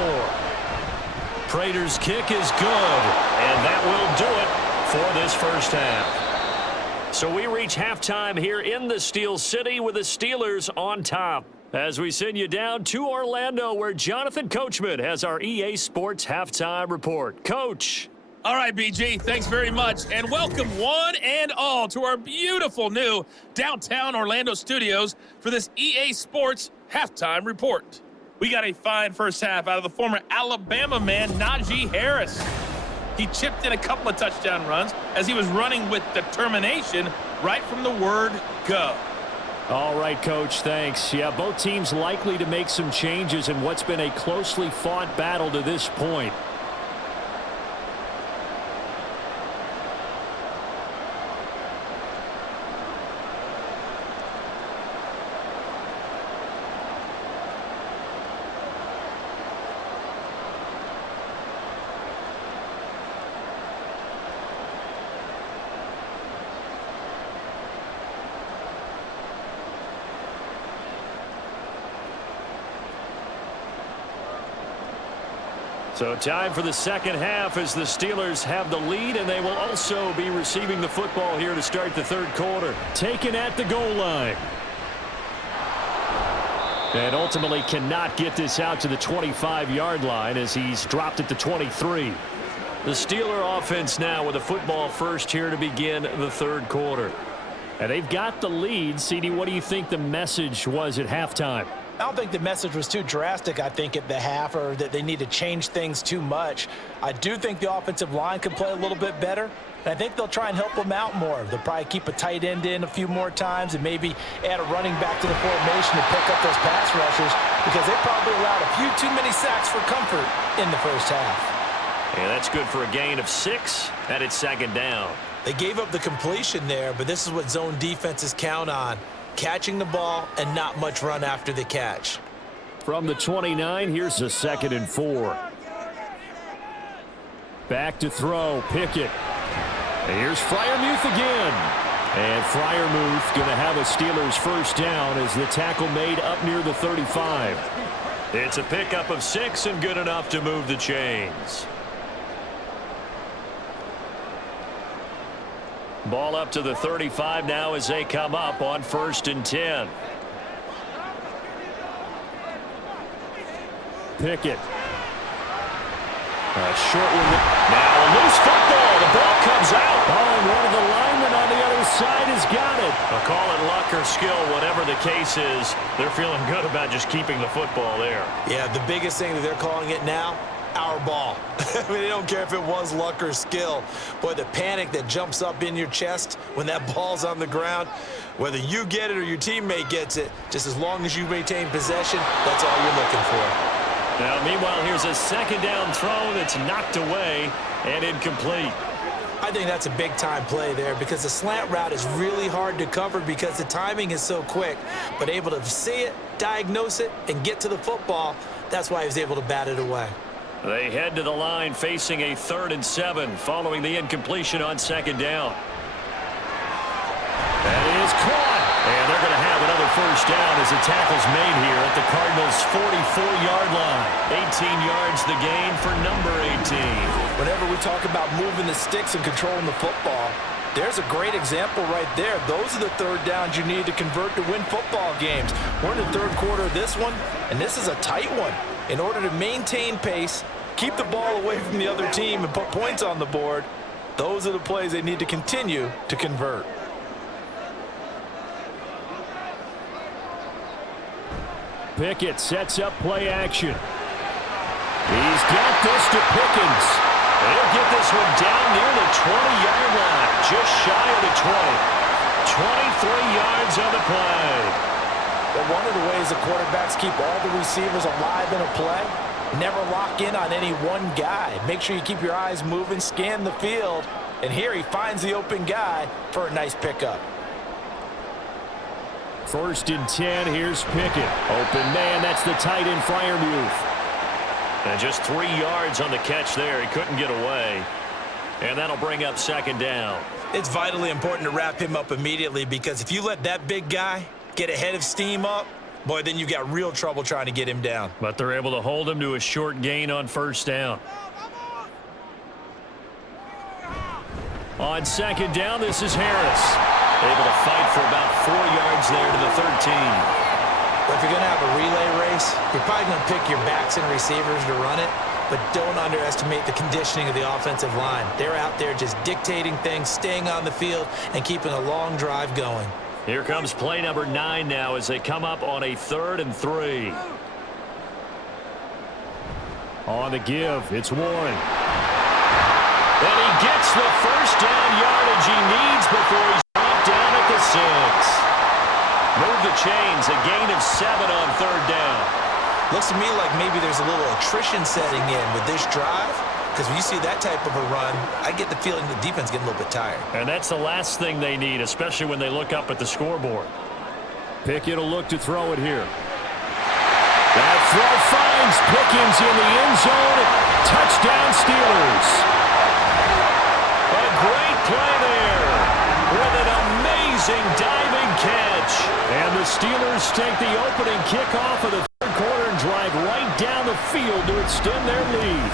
Prater's kick is good, and that will do it for this first half. So we reach halftime here in the Steel City with the Steelers on top. As we send you down to Orlando, where Jonathan Coachman has our EA Sports halftime report. Coach. All right, BG, thanks very much, and welcome one and all to our beautiful new downtown Orlando studios for this EA Sports halftime report. We got a fine first half out of the former Alabama man, Najee Harris. He chipped in a couple of touchdown runs as he was running with determination right from the word go. All right, Coach, thanks. Yeah, both teams likely to make some changes in what's been a closely fought battle to this point. So time for the second half as the Steelers have the lead, and they will also be receiving the football here to start the third quarter. Taken at the goal line. And ultimately cannot get this out to the 25-yard line as he's dropped at the 23. The Steeler offense now with a football first here to begin the third quarter. And they've got the lead. CD, what do you think the message was at halftime? I don't think the message was too drastic, I think, at the half, or that they need to change things too much. I do think the offensive line could play a little bit better, and I think they'll try and help them out more. They'll probably keep a tight end in a few more times and maybe add a running back to the formation to pick up those pass rushers because they probably allowed a few too many sacks for comfort in the first half. Yeah, that's good for a gain of 6, and it's second down. They gave up the completion there, but this is what zone defenses count on. Catching the ball and not much run after the catch. From the 29, here's a 2nd and 4. Back to throw, Pickett. And here's Freiermuth again. And Freiermuth going to have a Steelers first down as the tackle made up near the 35. It's a pickup of 6 and good enough to move the chains. Ball up to the 35 now as they come up on 1st and 10. Pickett. A short one. Now a loose football. The ball comes out. Oh, and one of the linemen on the other side has got it. I'll call it luck or skill, whatever the case is. They're feeling good about just keeping the football there. Yeah, the biggest thing that they're calling it now, our ball. I mean, they don't care if it was luck or skill. Boy, the panic that jumps up in your chest when that ball's on the ground, whether you get it or your teammate gets it, just as long as you maintain possession, that's all you're looking for. Now, meanwhile, here's a second down throw that's knocked away and incomplete. I think that's a big-time play there because the slant route is really hard to cover because the timing is so quick. But able to see it, diagnose it, and get to the football, that's why he was able to bat it away. They head to the line facing a 3rd and 7 following the incompletion on second down. That is caught. And they're going to have another first down as the tackle's made here at the Cardinals' 44-yard line. 18 yards the gain for number 18. Whenever we talk about moving the sticks and controlling the football, there's a great example right there. Those are the third downs you need to convert to win football games. We're in the third quarter of this one, and this is a tight one. In order to maintain pace, keep the ball away from the other team, and put points on the board, those are the plays they need to continue to convert. Pickett sets up play action. He's got this to Pickens. He'll get this one down near the 20-yard line, just shy of the 20. 23 yards on the play. But one of the ways the quarterbacks keep all the receivers alive in a play, never lock in on any one guy. Make sure you keep your eyes moving, scan the field, and here he finds the open guy for a nice pickup. 1st and 10, here's Pickett. Open man, that's the tight end Freiermuth. And just 3 yards on the catch there. He couldn't get away. And that'll bring up second down. It's vitally important to wrap him up immediately because if you let that big guy get ahead of steam up, boy, then you've got real trouble trying to get him down. But they're able to hold him to a short gain on first down. On second down, this is Harris. Able to fight for about 4 yards there to the 13. Well, if you're going to have a relay race, you're probably going to pick your backs and receivers to run it, but don't underestimate the conditioning of the offensive line. They're out there just dictating things, staying on the field, and keeping a long drive going. Here comes play number 9 now as they come up on a 3rd and 3. On the give, it's Warren. And he gets the first down yardage he needs before he's dropped down at the 6. Move the chains, a gain of 7 on 3rd down. Looks to me like maybe there's a little attrition setting in with this drive, because when you see that type of a run, I get the feeling the defense getting a little bit tired. And that's the last thing they need, especially when they look up at the scoreboard. Pickett will look to throw it here. That throw finds Pickens in the end zone. Touchdown Steelers. A great play there with an amazing diving catch. And the Steelers take the opening kickoff of the third quarter and drive right down the field to extend their lead.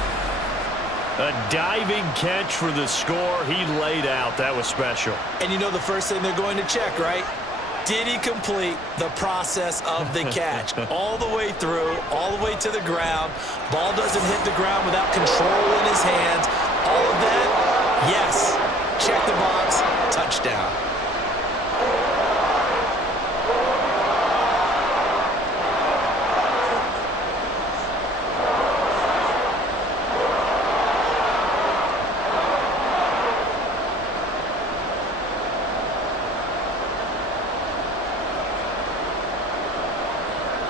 A diving catch for the score. He laid out. That was special. And you know the first thing they're going to check, right? Did he complete the process of the catch? All the way through, all the way to the ground. Ball doesn't hit the ground without control in his hands. All of that, yes. Check the box, touchdown.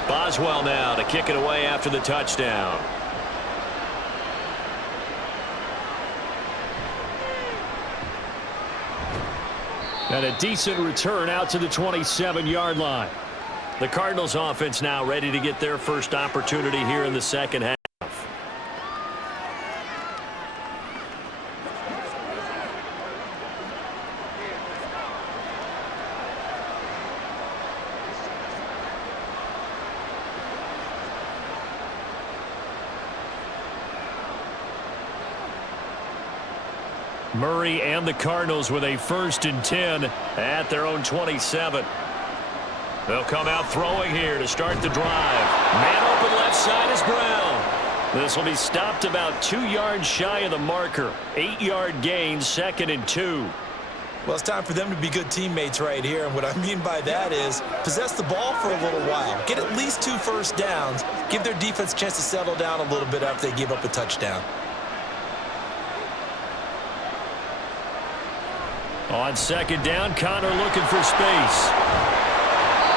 Boswell now to kick it away after the touchdown. And a decent return out to the 27-yard line. The Cardinals offense now ready to get their first opportunity here in the second half. Murray and the Cardinals with a 1st and 10 at their own 27. They'll come out throwing here to start the drive. Man open left side is Brown. This will be stopped about 2 yards shy of the marker. 8-yard gain, 2nd and 2. Well, it's time for them to be good teammates right here, and what I mean by that is possess the ball for a little while, get at least 2 first downs, give their defense a chance to settle down a little bit after they give up a touchdown. On second down, Connor looking for space.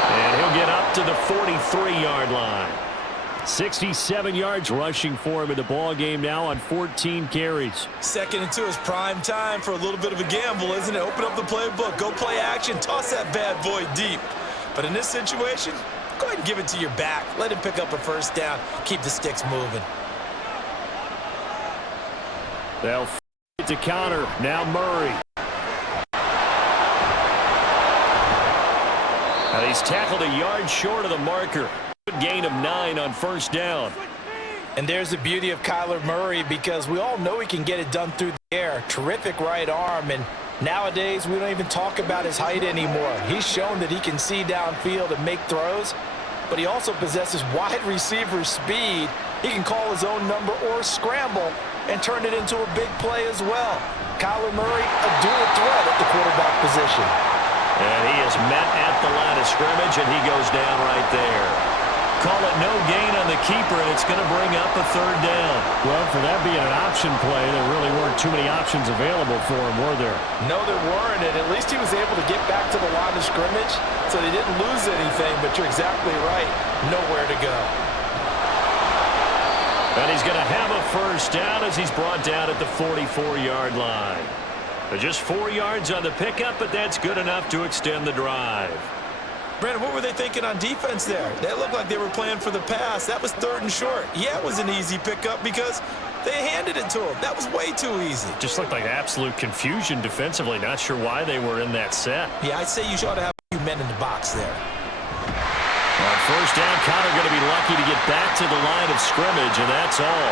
And he'll get up to the 43-yard line. 67 yards rushing for him in the ball game now on 14 carries. 2nd and 2 is prime time for a little bit of a gamble, isn't it? Open up the playbook, go play action, toss that bad boy deep. But in this situation, go ahead and give it to your back. Let him pick up a first down. Keep the sticks moving. They'll f it to Connor. Now Murray. And he's tackled a yard short of the marker. Good gain of 9 on first down. And there's the beauty of Kyler Murray, because we all know he can get it done through the air. Terrific right arm, and nowadays we don't even talk about his height anymore. He's shown that he can see downfield and make throws, but he also possesses wide receiver speed. He can call his own number or scramble and turn it into a big play as well. Kyler Murray, a dual threat at the quarterback position. And he is met at the line of scrimmage, and he goes down right there. Call it no gain on the keeper, and it's going to bring up a 3rd down. Well, for that being an option play, there really weren't too many options available for him, were there? No, there weren't, and at least he was able to get back to the line of scrimmage, so they didn't lose anything, but you're exactly right. Nowhere to go. And he's going to have a first down as he's brought down at the 44-yard line. Just 4 yards on the pickup, but that's good enough to extend the drive. Brandon, what were they thinking on defense there? They looked like they were playing for the pass. That was 3rd and short. Yeah, it was an easy pickup because they handed it to him. That was way too easy. Just looked like absolute confusion defensively. Not sure why they were in that set. Yeah, I'd say you should have a few men in the box there. On first down, Connor going to be lucky to get back to the line of scrimmage, and that's all.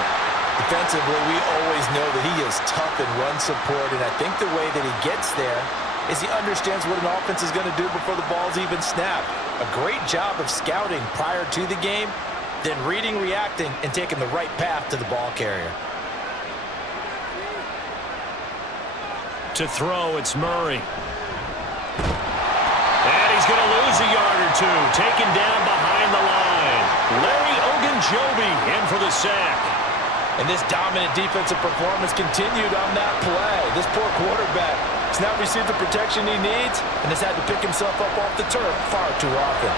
Defensively, we always know that he is tough in run support, and I think the way that he gets there is he understands what an offense is going to do before the ball's even snapped. A great job of scouting prior to the game, then reading, reacting, and taking the right path to the ball carrier. To throw, it's Murray. And he's going to lose a yard or two, taken down behind the line. Larry Ogunjobi in for the sack. And this dominant defensive performance continued on that play. This poor quarterback has not received the protection he needs and has had to pick himself up off the turf far too often.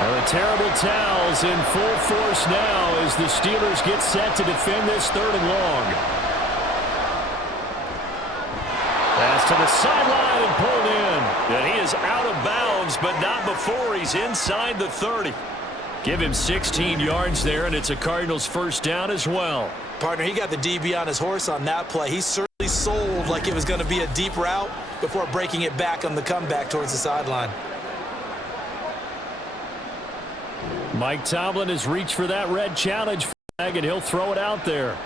Well, the terrible towels in full force now as the Steelers get set to defend this 3rd and long. Pass to the sideline and pulled in. And he is out of bounds, but not before he's inside the 30. Give him 16 yards there, and it's a Cardinals first down as well. Partner, he got the DB on his horse on that play. He certainly sold like it was going to be a deep route before breaking it back on the comeback towards the sideline. Mike Tomlin has reached for that red challenge flag, and he'll throw it out there.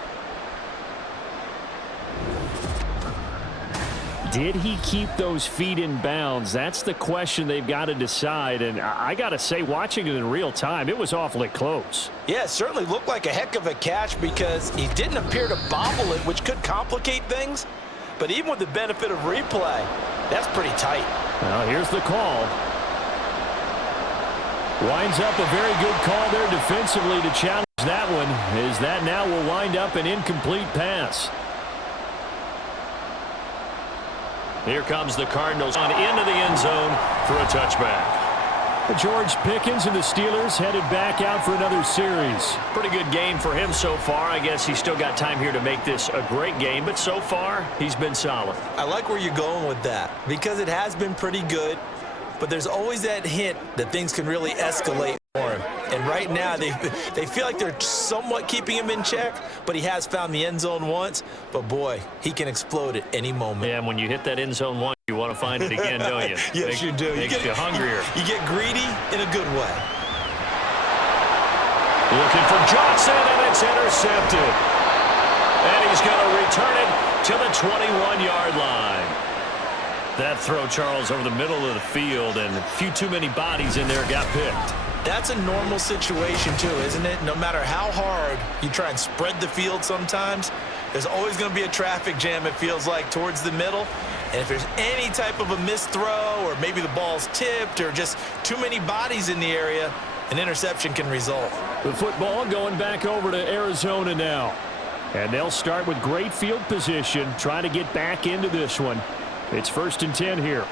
Did he keep those feet in bounds? That's the question they've got to decide. And I got to say, watching it in real time, it was awfully close. Yeah, it certainly looked like a heck of a catch because he didn't appear to bobble it, which could complicate things. But even with the benefit of replay, that's pretty tight. Well, here's the call. Winds up a very good call there defensively to challenge that one, as that now will wind up an incomplete pass. Here comes the Cardinals on into the end zone for a touchback. George Pickens and the Steelers headed back out for another series. Pretty good game for him so far. I guess he's still got time here to make this a great game, but so far he's been solid. I like where you're going with that because it has been pretty good, but there's always that hint that things can really escalate for him. And right now they feel like they're somewhat keeping him in check, but he has found the end zone once. But boy, he can explode at any moment. Yeah, and when you hit that end zone once, you want to find it again, don't you? Yes, you do. Makes you hungrier. You get greedy in a good way. Looking for Johnson, and it's intercepted. And he's going to return it to the 21-yard line. That throw, Charles, over the middle of the field, and a few too many bodies in there got picked. That's a normal situation, too, isn't it? No matter how hard you try and spread the field sometimes, there's always going to be a traffic jam, it feels like, towards the middle. And if there's any type of a missed throw or maybe the ball's tipped or just too many bodies in the area, an interception can result. The football going back over to Arizona now. And they'll start with great field position, trying to get back into this one. It's 1st and 10 here.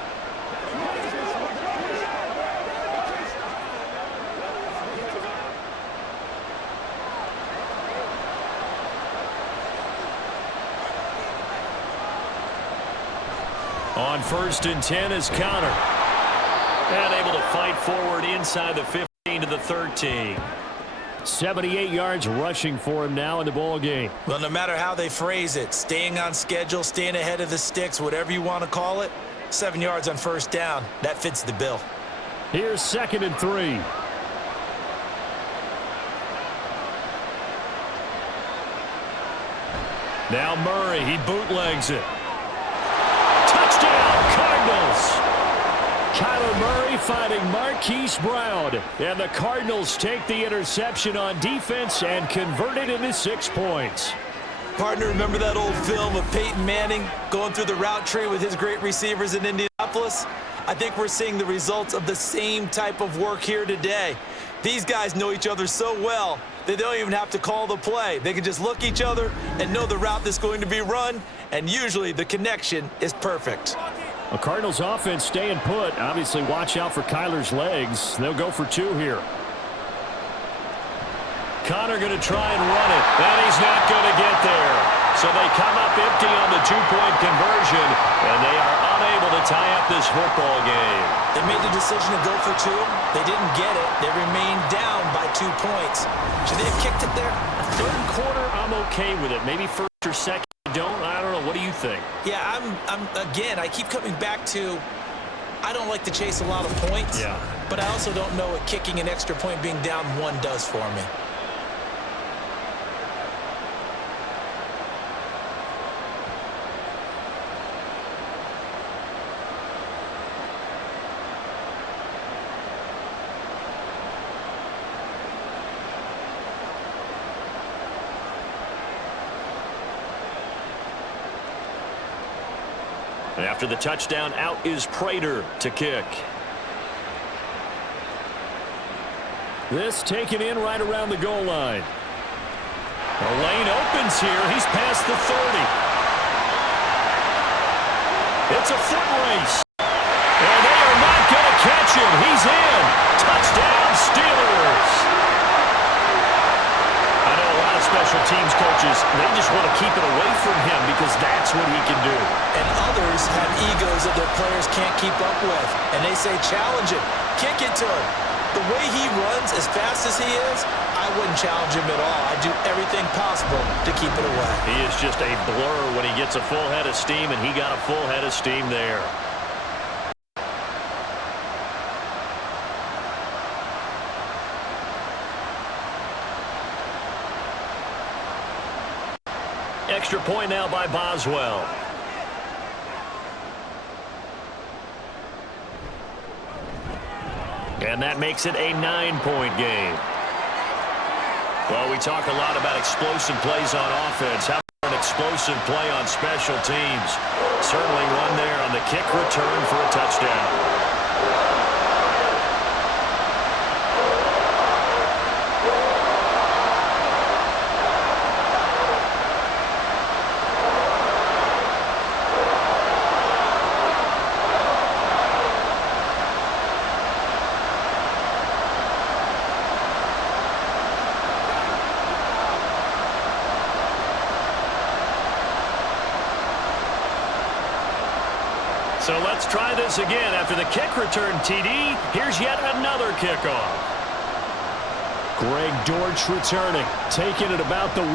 On 1st and 10 is Connor. And able to fight forward inside the 15 to the 13. 78 yards rushing for him now in the ball game. Well, no matter how they phrase it, staying on schedule, staying ahead of the sticks, whatever you want to call it, 7 yards on 1st down, that fits the bill. Here's 2nd and 3. Now Murray, he bootlegs it. Touchdown, Cardinals! Kyler Murray fighting Marquise Brown. And the Cardinals take the interception on defense and convert it into 6 points. Partner, remember that old film of Peyton Manning going through the route tree with his great receivers in Indianapolis? I think we're seeing the results of the same type of work here today. These guys know each other so well that they don't even have to call the play. They can just look each other and know the route that's going to be run, and usually the connection is perfect. A Cardinals offense staying put. Obviously, watch out for Kyler's legs. They'll go for 2 here. Connor going to try and run it. And he's not going to get there. So they come up empty on the 2-point conversion, and they are unable to tie up this football game. They made the decision to go for 2. They didn't get it. They remained down by 2 points. Should they have kicked it there? 3rd quarter, I'm okay with it. Maybe 1st or 2nd. I don't know. What do you think? Yeah, again, I keep coming back to I don't like to chase a lot of points. Yeah. But I also don't know what kicking an extra point being down 1 does for me. After the touchdown, out is Prater to kick. This taken in right around the goal line. The lane opens here. He's past the 30. It's a foot race. And they are not going to catch him. He's in. Touchdown, Steelers. I know a lot of special teams coaches, they just want to keep it away from him because that's what he can do. And others have egos that their players can't keep up with. And they say, challenge him, kick it to him. The way he runs as fast as he is, I wouldn't challenge him at all. I'd do everything possible to keep it away. He is just a blur when he gets a full head of steam, and he got a full head of steam there. Extra point now by Boswell. And that makes it a 9-point game. Well, we talk a lot about explosive plays on offense. How about an explosive play on special teams? Certainly one there on the kick return for a touchdown. So let's try this again. After the kick return TD, here's yet another kickoff. Greg Dortch returning, taking it about the 1.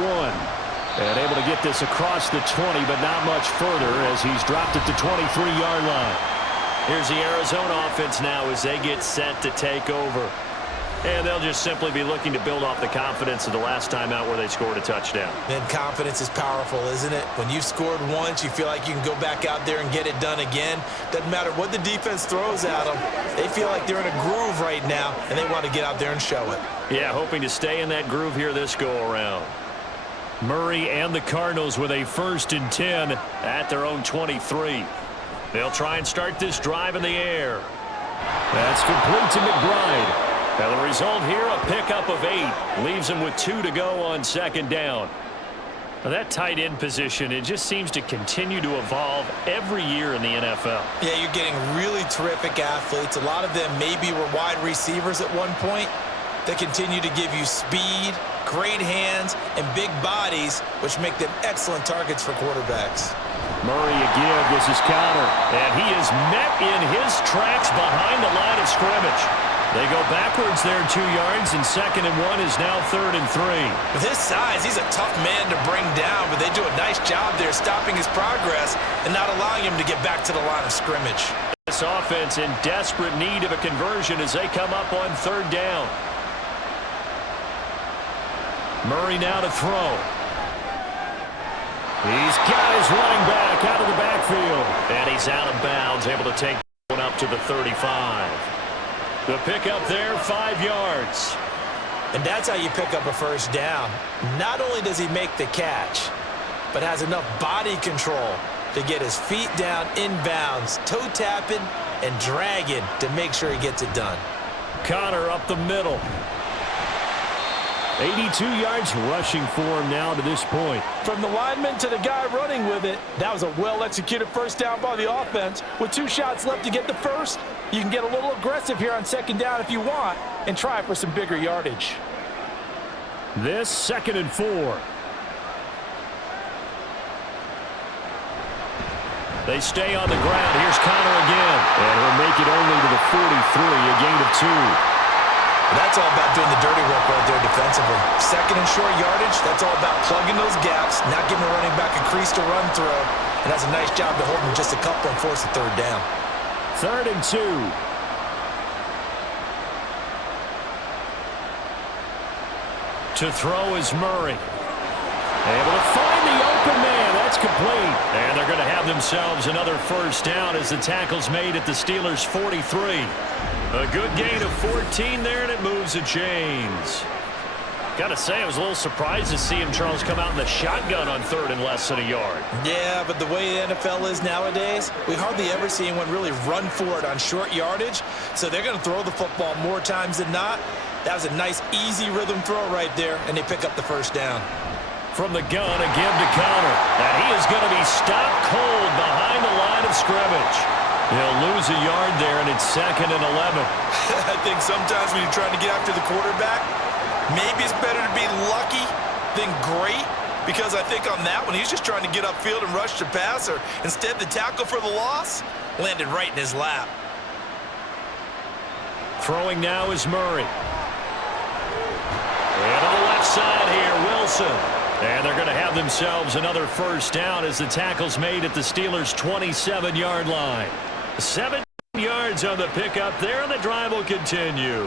And able to get this across the 20, but not much further as he's dropped at the 23-yard line. Here's the Arizona offense now as they get set to take over. And they'll just simply be looking to build off the confidence of the last time out where they scored a touchdown. And confidence is powerful, isn't it? When you've scored once, you feel like you can go back out there and get it done again. Doesn't matter what the defense throws at them. They feel like they're in a groove right now, and they want to get out there and show it. Yeah, hoping to stay in that groove here this go-around. Murray and the Cardinals with a 1st and 10 at their own 23. They'll try and start this drive in the air. That's complete to McBride. And the result here, a pickup of 8. Leaves him with 2 to go on second down. Now that tight end position, it just seems to continue to evolve every year in the NFL. Yeah, you're getting really terrific athletes. A lot of them maybe were wide receivers at one point. They continue to give you speed, great hands, and big bodies, which make them excellent targets for quarterbacks. Murray again. This is Connor. And he is met in his tracks behind the line of scrimmage. They go backwards there 2 yards, and 2nd and 1 is now 3rd and 3. With his size, he's a tough man to bring down, but they do a nice job there stopping his progress and not allowing him to get back to the line of scrimmage. This offense in desperate need of a conversion as they come up on 3rd down. Murray now to throw. He's got his running back out of the backfield. And he's out of bounds, able to take one up to the 35. The pickup there, 5 yards. And that's how you pick up a first down. Not only does he make the catch, but has enough body control to get his feet down inbounds, toe tapping and dragging to make sure he gets it done. Connor up the middle. 82 yards rushing for him now to this point. From the lineman to the guy running with it, that was a well-executed first down by the offense. With 2 shots left to get the first, you can get a little aggressive here on 2nd down if you want and try for some bigger yardage. This 2nd and 4. They stay on the ground. Here's Connor again. And he'll make it only to the 43, a gain of 2. That's all about doing the dirty work right there defensively. 2nd and short yardage, that's all about plugging those gaps, not giving a running back a crease to run through. And that's a nice job to hold him just a couple and force a 3rd down. 3rd and 2. To throw is Murray. Able to find the open man. That's complete. And they're going to have themselves another first down as the tackle's made at the Steelers' 43. A good gain of 14 there, and it moves the chains. Got to say, I was a little surprised to see him, Charles, come out in the shotgun on 3rd and less than a yard. Yeah, but the way the NFL is nowadays, we hardly ever see anyone really run for it on short yardage. So they're going to throw the football more times than not. That was a nice, easy rhythm throw right there, and they pick up the first down. From the gun, again to Connor. And he is going to be stopped cold behind the line of scrimmage. He'll lose a yard there, and it's 2nd and 11. I think sometimes when you're trying to get after the quarterback, maybe it's better to be lucky than great, because I think on that one, he's just trying to get upfield and rush the passer. Instead, the tackle for the loss landed right in his lap. Throwing now is Murray. And on the left side here, Wilson. And they're going to have themselves another first down as the tackle's made at the Steelers' 27-yard line. 7 yards on the pickup there, and the drive will continue.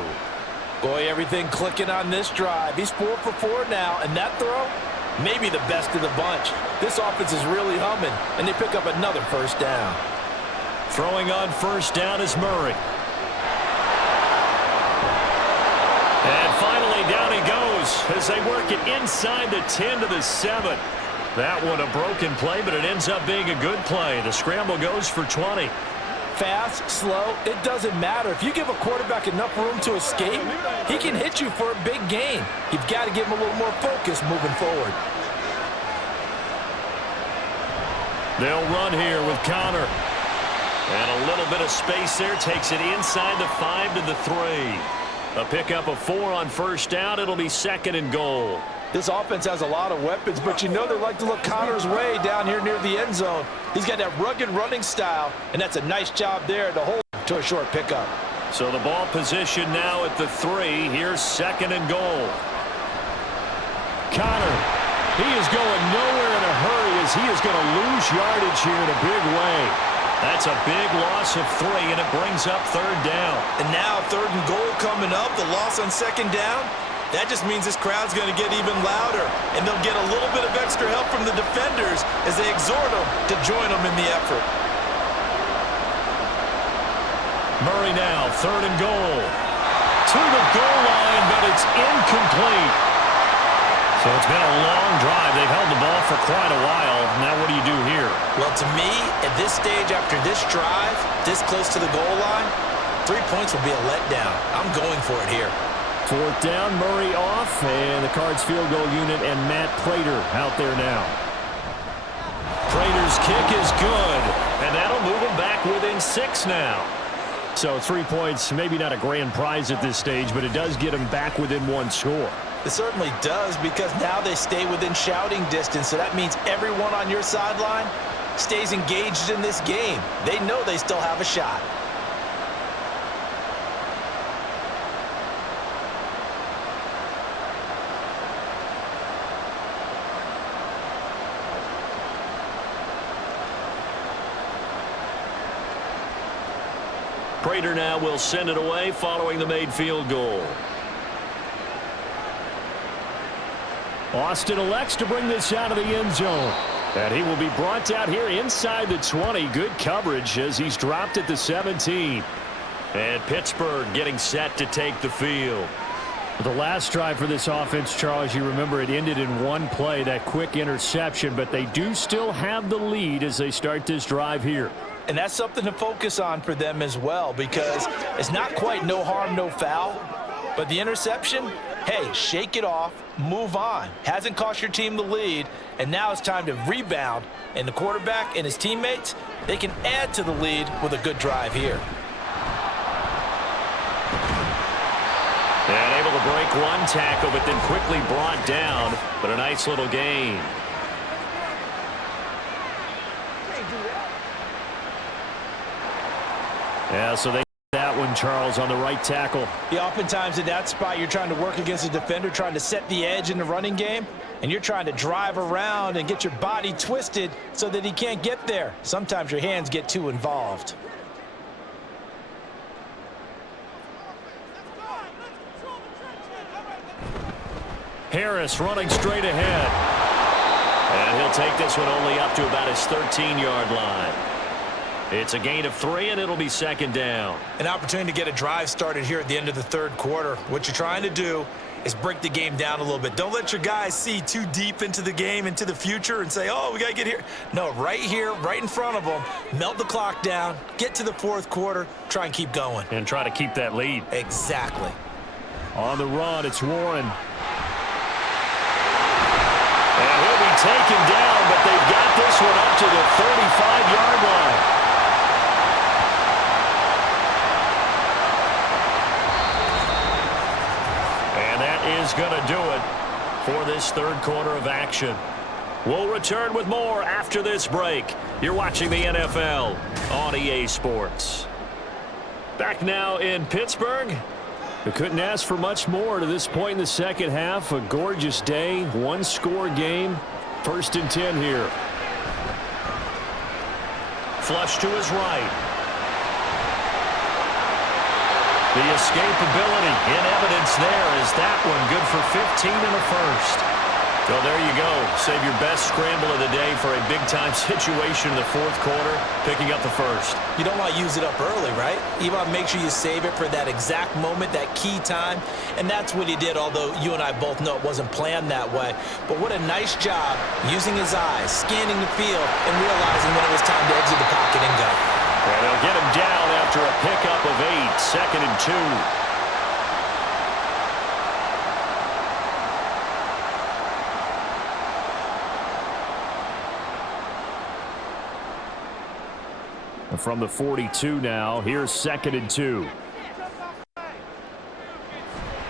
Boy, everything clicking on this drive. He's 4 for 4 now, and that throw, maybe the best of the bunch. This offense is really humming, and they pick up another first down. Throwing on first down is Murray. And finally, down he goes as they work it inside the 10 to the 7. That one a broken play, but it ends up being a good play. The scramble goes for 20. Fast, slow, it doesn't matter. If you give a quarterback enough room to escape, he can hit you for a big gain. You've got to give him a little more focus moving forward. They'll run here with Connor. And a little bit of space there takes it inside the 5 to the 3. A pickup of 4 on first down. It'll be 2nd and goal. This offense has a lot of weapons, but you know they like to look Connor's way down here near the end zone. He's got that rugged running style, and that's a nice job there to hold to a short pickup. So the ball position now at the 3. Here's 2nd and goal. Connor, he is going nowhere in a hurry as he is going to lose yardage here in a big way. That's a big loss of 3, and it brings up 3rd down. And now 3rd and goal coming up, the loss on 2nd down. That just means this crowd's going to get even louder, and they'll get a little bit of extra help from the defenders as they exhort them to join them in the effort. Murray now, 3rd and goal. To the goal line, but it's incomplete. So it's been a long drive. They've held the ball for quite a while. Now what do you do here? Well, to me, at this stage, after this drive, this close to the goal line, 3 points will be a letdown. I'm going for it here. Fourth down, Murray off, and the Cards field goal unit and Matt Prater out there now. Prater's kick is good, and that'll move him back within 6 now. So 3 points, maybe not a grand prize at this stage, but it does get him back within 1 score. It certainly does, because now they stay within shouting distance, so that means everyone on your sideline stays engaged in this game. They know they still have a shot. Prater now will send it away following the made field goal. Austin elects to bring this out of the end zone. And he will be brought out here inside the 20. Good coverage as he's dropped at the 17. And Pittsburgh getting set to take the field. The last drive for this offense, Charles, you remember it ended in 1 play, that quick interception, but they do still have the lead as they start this drive here. And that's something to focus on for them as well, because it's not quite no harm, no foul. But the interception, hey, shake it off, move on. Hasn't cost your team the lead, and now it's time to rebound. And the quarterback and his teammates, they can add to the lead with a good drive here. And able to break 1 tackle, but then quickly brought down. But a nice little gain. Yeah, so they that one, Charles, on the right tackle. Yeah, oftentimes in that spot, you're trying to work against a defender, trying to set the edge in the running game, and you're trying to drive around and get your body twisted so that he can't get there. Sometimes your hands get too involved. Harris running straight ahead. And he'll take this one only up to about his 13-yard line. It's a gain of 3, and it'll be 2nd down. An opportunity to get a drive started here at the end of the 3rd quarter. What you're trying to do is break the game down a little bit. Don't let your guys see too deep into the game, into the future, and say, oh, we got to get here. No, right here, right in front of them, melt the clock down, get to the 4th quarter, try and keep going. And try to keep that lead. Exactly. On the run, it's Warren. And he'll be taken down, but they've got this one up to the 35-yard line. Is going to do it for this 3rd quarter of action. We'll return with more after this break. You're watching the NFL on EA Sports. Back now in Pittsburgh. We couldn't ask for much more to this point in the 2nd half. A gorgeous day, 1-score game. 1st and 10 here. Flush to his right. The escapability in evidence there is that one good for 15 in the 1st. Well, there you go. Save your best scramble of the day for a big-time situation in the 4th quarter, picking up the 1st. You don't want to use it up early, right? You want to make sure you save it for that exact moment, that key time, and that's what he did, although you and I both know it wasn't planned that way. But what a nice job using his eyes, scanning the field, and realizing when it was time to exit the pocket and go. And they'll get him down after a pickup of 8, 2nd and 2. From the 42 now, here's 2nd and 2.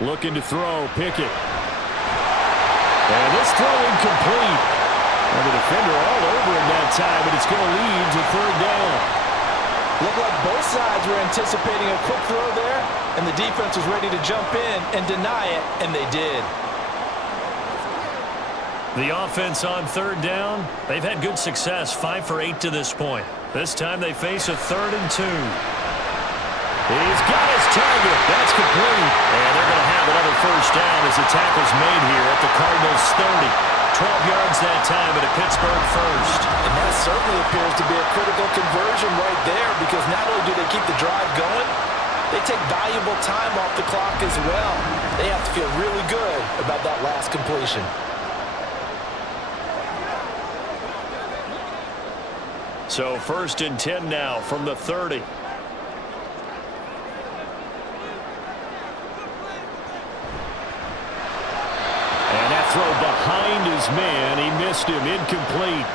Looking to throw, Pickett. And this throw incomplete. And the defender all over him that time, but it's going to lead to 3rd down. Looked like both sides were anticipating a quick throw there, and the defense was ready to jump in and deny it, and they did. The offense on 3rd down, they've had good success, 5 for 8 to this point. This time they face a 3rd and 2. He's got his target. That's complete. And they're going to have another 1st down as the tackle's made here at the Cardinals' 30. 12 yards that time at a Pittsburgh 1st. And that certainly appears to be a critical conversion right there, because not only do they keep the drive going, they take valuable time off the clock as well. They have to feel really good about that last completion. So 1st and 10 now from the 30. And that throw behind his man. He missed him. Incomplete.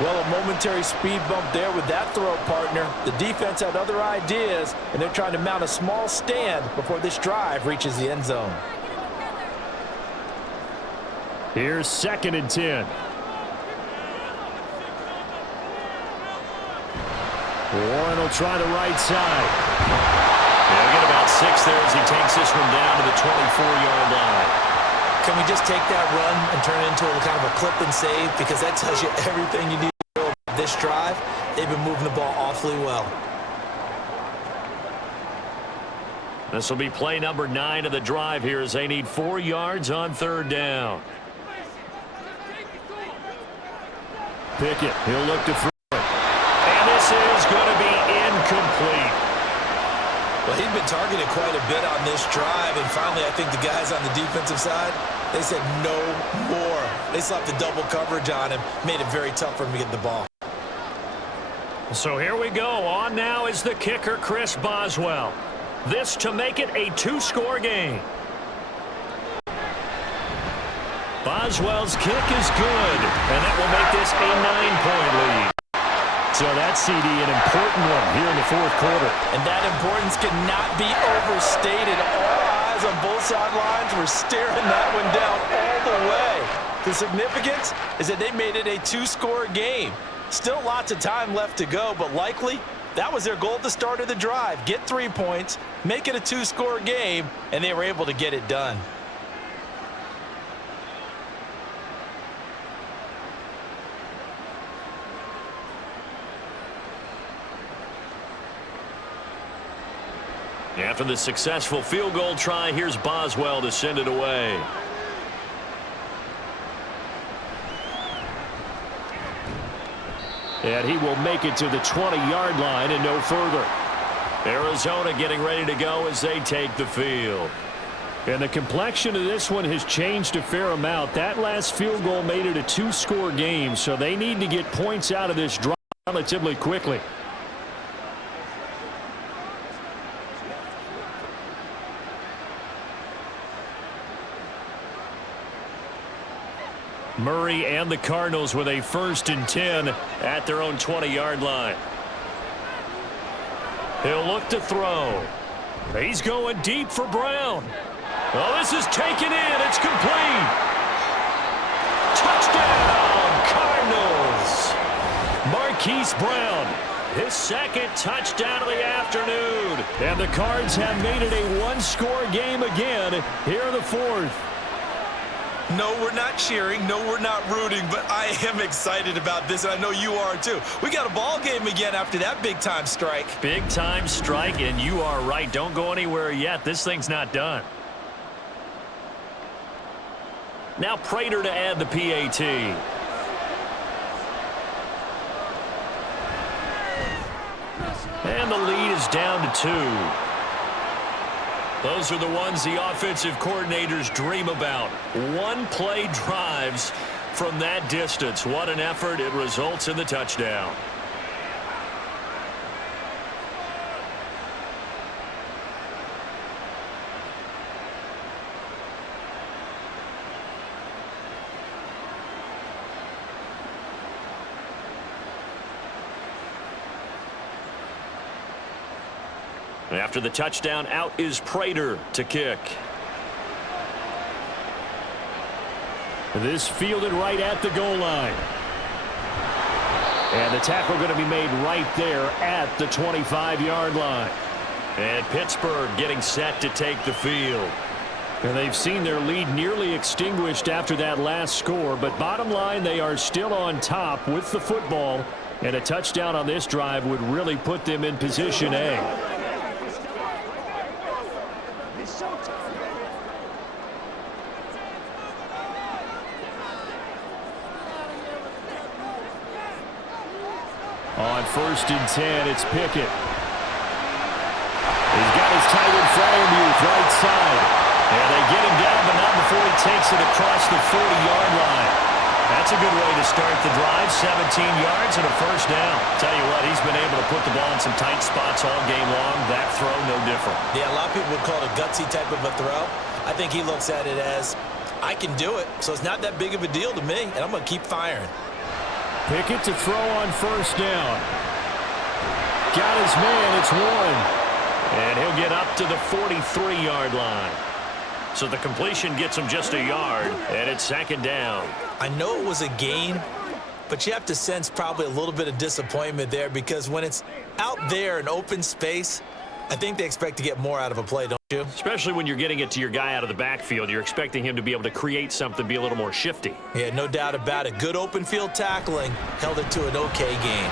Well, a momentary speed bump there with that throw, partner. The defense had other ideas, and they're trying to mount a small stand before this drive reaches the end zone. Here's 2nd and 10. Warren will try the right side. He'll get about 6 there as he takes this one down to the 24-yard line. Can we just take that run and turn it into a kind of a clip and save? Because that tells you everything you need to know about this drive. They've been moving the ball awfully well. This will be play number 9 of the drive here as they need 4 yards on 3rd down. Pickett, he'll look to throw it. And this is going to be incomplete. Well, he'd been targeted quite a bit on this drive, and finally I think the guys on the defensive side, they said no more. They slapped the double coverage on him, made it very tough for him to get the ball. So here we go. On now is the kicker, Chris Boswell. This to make it a 2-score game. Boswell's kick is good, and that will make this a 9-point lead. So that CD, an important one here in the 4th quarter. And that importance cannot be overstated. All eyes on both sidelines were staring that one down all the way. The significance is that they made it a 2-score game. Still lots of time left to go, but likely that was their goal at the start of the drive. Get 3 points, make it a 2-score game, and they were able to get it done. After the successful field goal try, here's Boswell to send it away. And he will make it to the 20-yard line and no further. Arizona getting ready to go as they take the field. And the complexion of this one has changed a fair amount. That last field goal made it a 2-score game, so they need to get points out of this drive relatively quickly. Murray and the Cardinals with a 1st and 10 at their own 20-yard line. He'll look to throw. He's going deep for Brown. Oh, this is taken in. It's complete. Touchdown, Cardinals. Marquise Brown, his 2nd touchdown of the afternoon. And the Cards have made it a 1-score game again here in the 4th. No, we're not cheering. No, we're not rooting, but I am excited about this, and I know you are too. We got a ball game again after that big-time strike. Big-time strike, and you are right. Don't go anywhere yet. This thing's not done. Now Prater to add the PAT. And the lead is down to 2. Those are the ones the offensive coordinators dream about. One-play drives from that distance. What an effort. It results in the touchdown. After the touchdown, out is Prater to kick. This fielded right at the goal line. And the tackle going to be made right there at the 25-yard line. And Pittsburgh getting set to take the field. And they've seen their lead nearly extinguished after that last score. But bottom line, they are still on top with the football. And a touchdown on this drive would really put them in position A. On 1st and 10, it's Pickett. He's got his tight end Fryermuth right side. And they get him down, but not before he takes it across the 40-yard line. That's a good way to start the drive. 17 yards and a first down. Tell you what, he's been able to put the ball in some tight spots all game long. That throw, no different. Yeah, a lot of people would call it a gutsy type of a throw. I think he looks at it as, I can do it, so it's not that big of a deal to me, and I'm going to keep firing. Pickett to throw on first down. Got his man. It's Warren. And he'll get up to the 43-yard line. So the completion gets him just a yard, and it's second down. I know it was a gain, but you have to sense probably a little bit of disappointment there because when it's out there in open space, I think they expect to get more out of a play, don't you? Especially when you're getting it to your guy out of the backfield. You're expecting him to be able to create something, be a little more shifty. Yeah, no doubt about it. Good open field tackling held it to an okay game.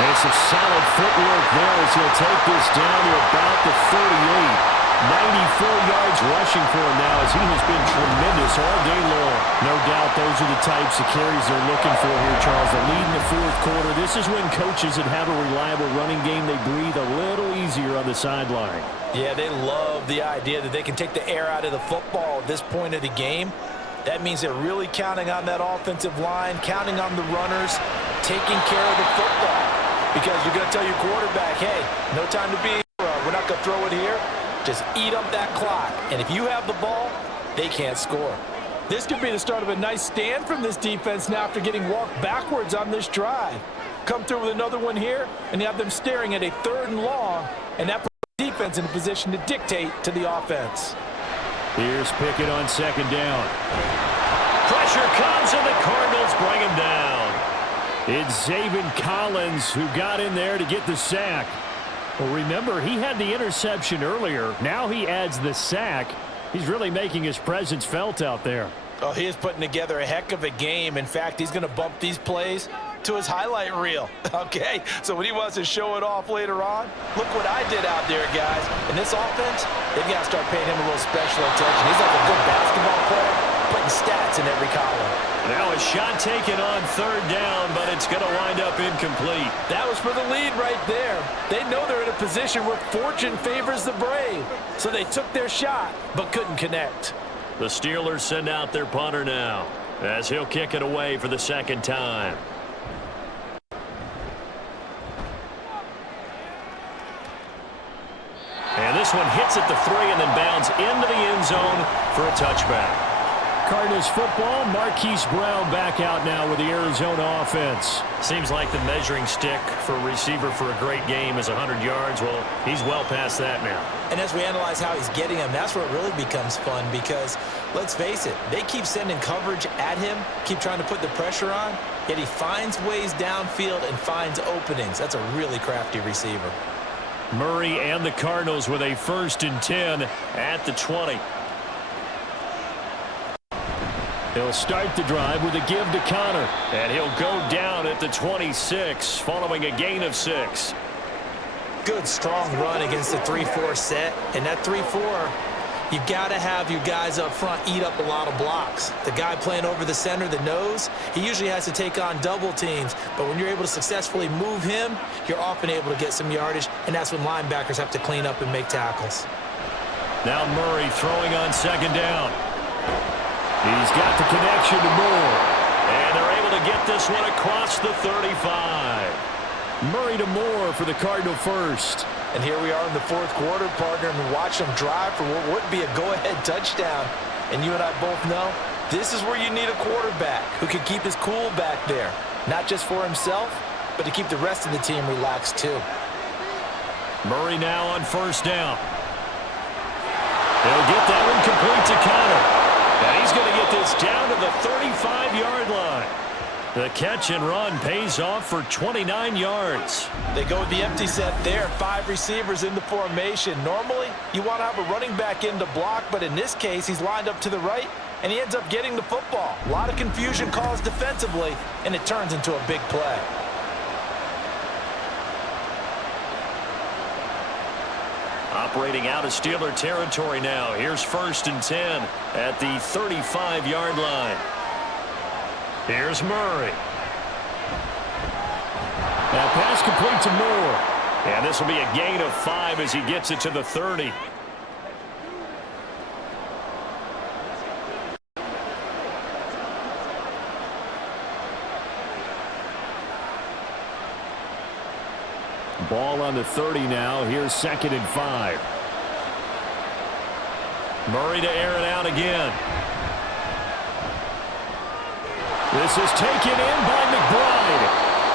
There's some solid footwork there as he'll take this down to about the 38. 94 yards rushing for him now as he has been tremendous all day long. No doubt those are the types of carries they're looking for here, Charles. The lead in the fourth quarter. This is when coaches that have a reliable running game, they breathe a little easier on the sideline. Yeah, they love the idea that they can take the air out of the football at this point of the game. That means they're really counting on that offensive line, counting on the runners, taking care of the football. Because you're going to tell your quarterback, hey, no time to be here. We're not going to throw it here. Just eat up that clock. And if you have the ball, they can't score. This could be the start of a nice stand from this defense now after getting walked backwards on this drive. Come through with another one here, and you have them staring at a 3rd and long, and that puts the defense in a position to dictate to the offense. Here's Pickett on second down. Pressure comes, and the Cardinals bring him down. It's Zaven Collins who got in there to get the sack. Well, remember, he had the interception earlier. Now he adds the sack. He's really making his presence felt out there. Oh, he is putting together a heck of a game. In fact, he's going to bump these plays to his highlight reel, okay? So when he wants to show it off later on, look what I did out there, guys. In this offense, they've got to start paying him a little special attention. He's like a good basketball player, putting stats in every column. Now a shot taken on 3rd down, but it's going to wind up incomplete. That was for the lead right there. They know they're in a position where fortune favors the brave. So they took their shot, but couldn't connect. The Steelers send out their punter now, as he'll kick it away for the second time. And this one hits at the 3 and then bounds into the end zone for a touchback. Cardinals football, Marquise Brown back out now with the Arizona offense. Seems like the measuring stick for a receiver for a great game is 100 yards. Well, he's well past that now. And as we analyze how he's getting them, that's where it really becomes fun because, let's face it, they keep sending coverage at him, keep trying to put the pressure on, yet he finds ways downfield and finds openings. That's a really crafty receiver. Murray and the Cardinals with a 1st and 10 at the 20. He'll start the drive with a give to Connor. And he'll go down at the 26 following a gain of 6. Good, strong run against the 3-4 set. And that 3-4, you've got to have your guys up front eat up a lot of blocks. The guy playing over the center, the nose, he usually has to take on double teams. But when you're able to successfully move him, you're often able to get some yardage. And that's when linebackers have to clean up and make tackles. Now Murray throwing on second down. He's got the connection to Moore. And they're able to get this one across the 35. Murray to Moore for the Cardinal first. And here we are in the fourth quarter, partner, and watch them drive for what would be a go-ahead touchdown. And you and I both know this is where you need a quarterback who can keep his cool back there. Not just for himself, but to keep the rest of the team relaxed too. Murray now on first down. They'll get that one complete to Connor. And he's going to get this down to the 35-yard line. The catch and run pays off for 29 yards. They go with the empty set there. 5 receivers in the formation. Normally, you want to have a running back in to block, but in this case, he's lined up to the right, and he ends up getting the football. A lot of confusion caused defensively, and it turns into a big play. Operating out of Steeler territory now. Here's 1st and 10 at the 35-yard line. Here's Murray. Now pass complete to Moore. And this will be a gain of 5 as he gets it to the 30. Ball on the 30 now. Here's 2nd and 5. Murray to air it out again. This is taken in by McBride.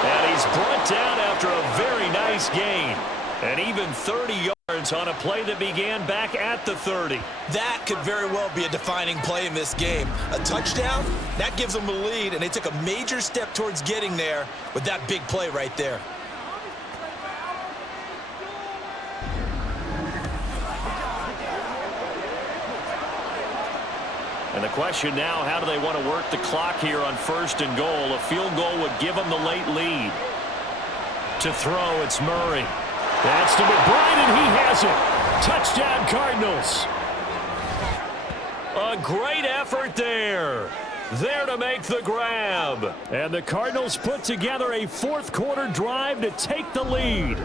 And he's brought down after a very nice gain. And even 30 yards on a play that began back at the 30. That could very well be a defining play in this game. A touchdown, that gives them a lead, and they took a major step towards getting there with that big play right there. And the question now, how do they want to work the clock here on 1st and goal? A field goal would give them the late lead. To throw, it's Murray. That's to McBride, and he has it. Touchdown, Cardinals. A great effort there. There to make the grab. And the Cardinals put together a 4th quarter drive to take the lead.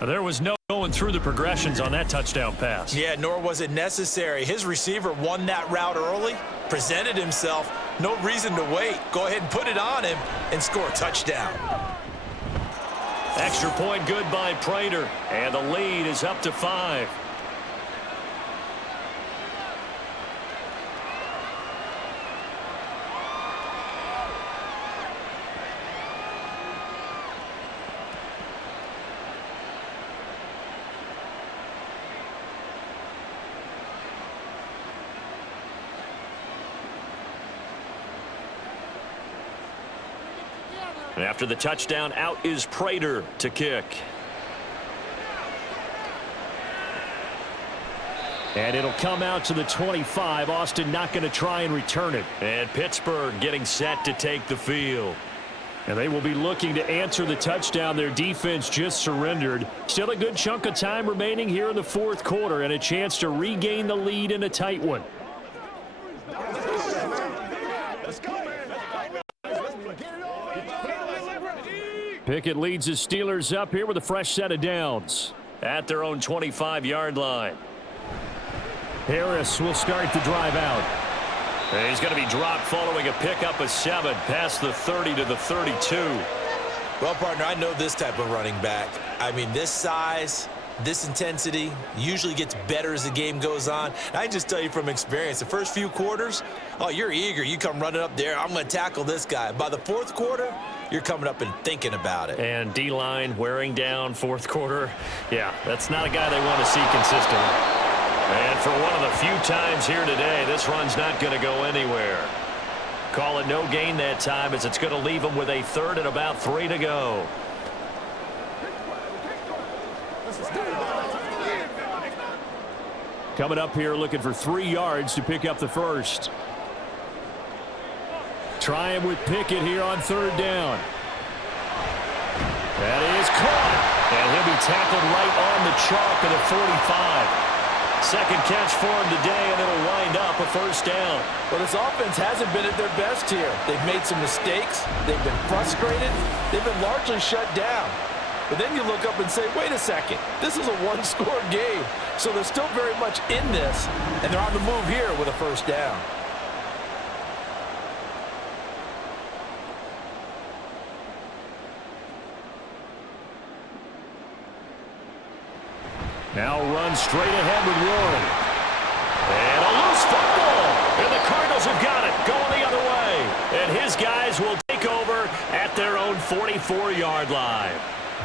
There was no going through the progressions on that touchdown pass. Yeah, nor was it necessary. His receiver won that route early, presented himself. No reason to wait. Go ahead and put it on him and score a touchdown. Extra point good by Prater. And the lead is up to 5. And after the touchdown, out is Prater to kick. And it'll come out to the 25. Austin not going to try and return it. And Pittsburgh getting set to take the field. And they will be looking to answer the touchdown their defense just surrendered. Still a good chunk of time remaining here in the 4th quarter and a chance to regain the lead in a tight one. Pickett leads his Steelers up here with a fresh set of downs at their own 25-yard line. Harris will start the drive out. And he's going to be dropped following a pickup of 7 past the 30 to the 32. Well, partner, I know this type of running back. I mean, this size, this intensity usually gets better as the game goes on. And I can just tell you from experience, the first few quarters, oh, you're eager. You come running up there, I'm going to tackle this guy. By the 4th quarter, you're coming up and thinking about it. And D-line wearing down 4th quarter. Yeah, that's not a guy they want to see consistently. And for one of the few times here today, this run's not going to go anywhere. Call it no gain that time as it's going to leave them with a 3rd and about 3 to go. Coming up here looking for 3 yards to pick up the first. Trying with Pickett here on 3rd down. That is caught. And he'll be tackled right on the chalk of the 45. Second catch for him today, and it'll wind up a 1st down. Well, this offense hasn't been at their best here. They've made some mistakes. They've been frustrated. They've been largely shut down. But then you look up and say, wait a second, this is a 1-score game. So they're still very much in this, and they're on the move here with a 1st down. Now run straight ahead with Warren. And a loose football. And the Cardinals have got it going the other way. And his guys will take over at their own 44-yard line.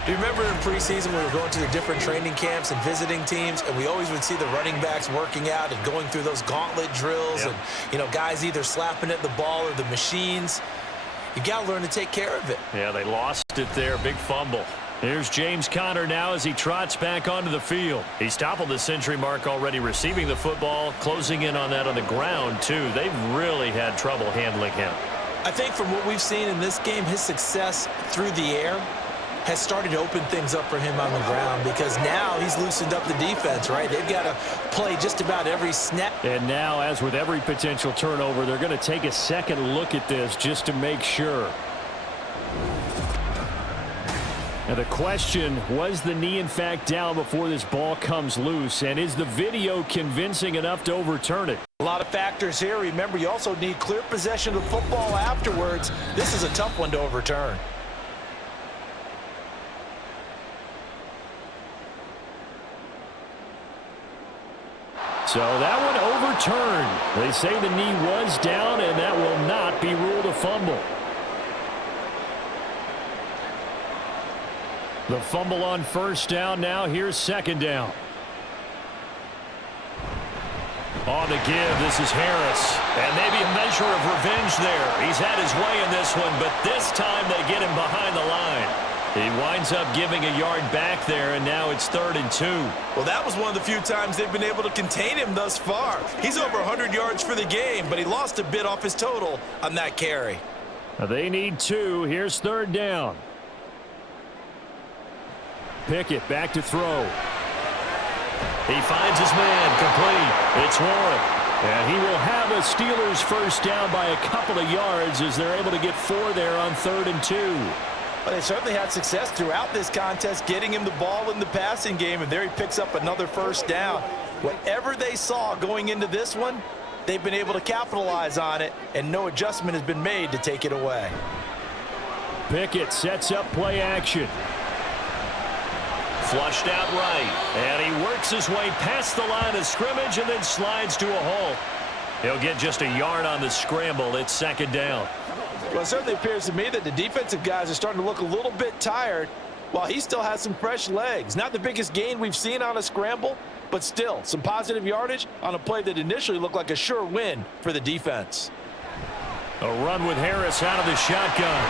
Do you remember in preseason we were going to the different training camps and visiting teams, and we always would see the running backs working out and going through those gauntlet drills, and, you know, guys either slapping at the ball or the machines. You got to learn to take care of it. Yeah, they lost it there. Big fumble. Here's James Conner now as he trots back onto the field. He's toppled the century mark already receiving the football, closing in on that on the ground, too. They've really had trouble handling him. I think from what we've seen in this game, his success through the air has started to open things up for him on the ground because now he's loosened up the defense, right? They've got to play just about every snap. And now, as with every potential turnover, they're going to take a second look at this just to make sure. Now the question, was the knee in fact down before this ball comes loose? And is the video convincing enough to overturn it? A lot of factors here. Remember, you also need clear possession of football afterwards. This is a tough one to overturn. So that one overturned. They say the knee was down, and that will not be ruled a fumble. The fumble on first down now. Here's second down. On the give, this is Harris. And maybe a measure of revenge there. He's had his way in this one, but this time they get him behind the line. He winds up giving a yard back there, and now it's 3rd and 2. Well, that was one of the few times they've been able to contain him thus far. He's over 100 yards for the game, but he lost a bit off his total on that carry. They need 2. Here's 3rd down. Pickett back to throw. He finds his man complete. It's Warren. And he will have a Steelers first down by a couple of yards as they're able to get 4 there on 3rd and 2. Well, they certainly had success throughout this contest getting him the ball in the passing game, and there he picks up another first down. Whatever they saw going into this one, they've been able to capitalize on it, and no adjustment has been made to take it away. Pickett sets up play action. Flushed out right, and he works his way past the line of scrimmage and then slides to a halt. He'll get just a yard on the scramble. It's 2nd down. Well, it certainly appears to me that the defensive guys are starting to look a little bit tired while he still has some fresh legs. Not the biggest gain we've seen on a scramble, but still some positive yardage on a play that initially looked like a sure win for the defense. A run with Harris out of the shotgun.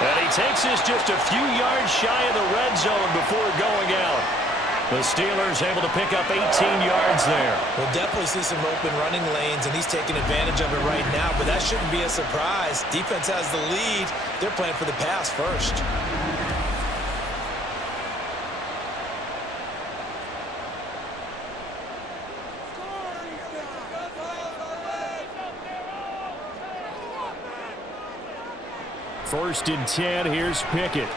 And he takes this just a few yards shy of the red zone before going out. The Steelers able to pick up 18 yards there. We'll definitely see some open running lanes, and he's taking advantage of it right now, but that shouldn't be a surprise. Defense has the lead. They're playing for the pass first. First and 10, here's Pickett.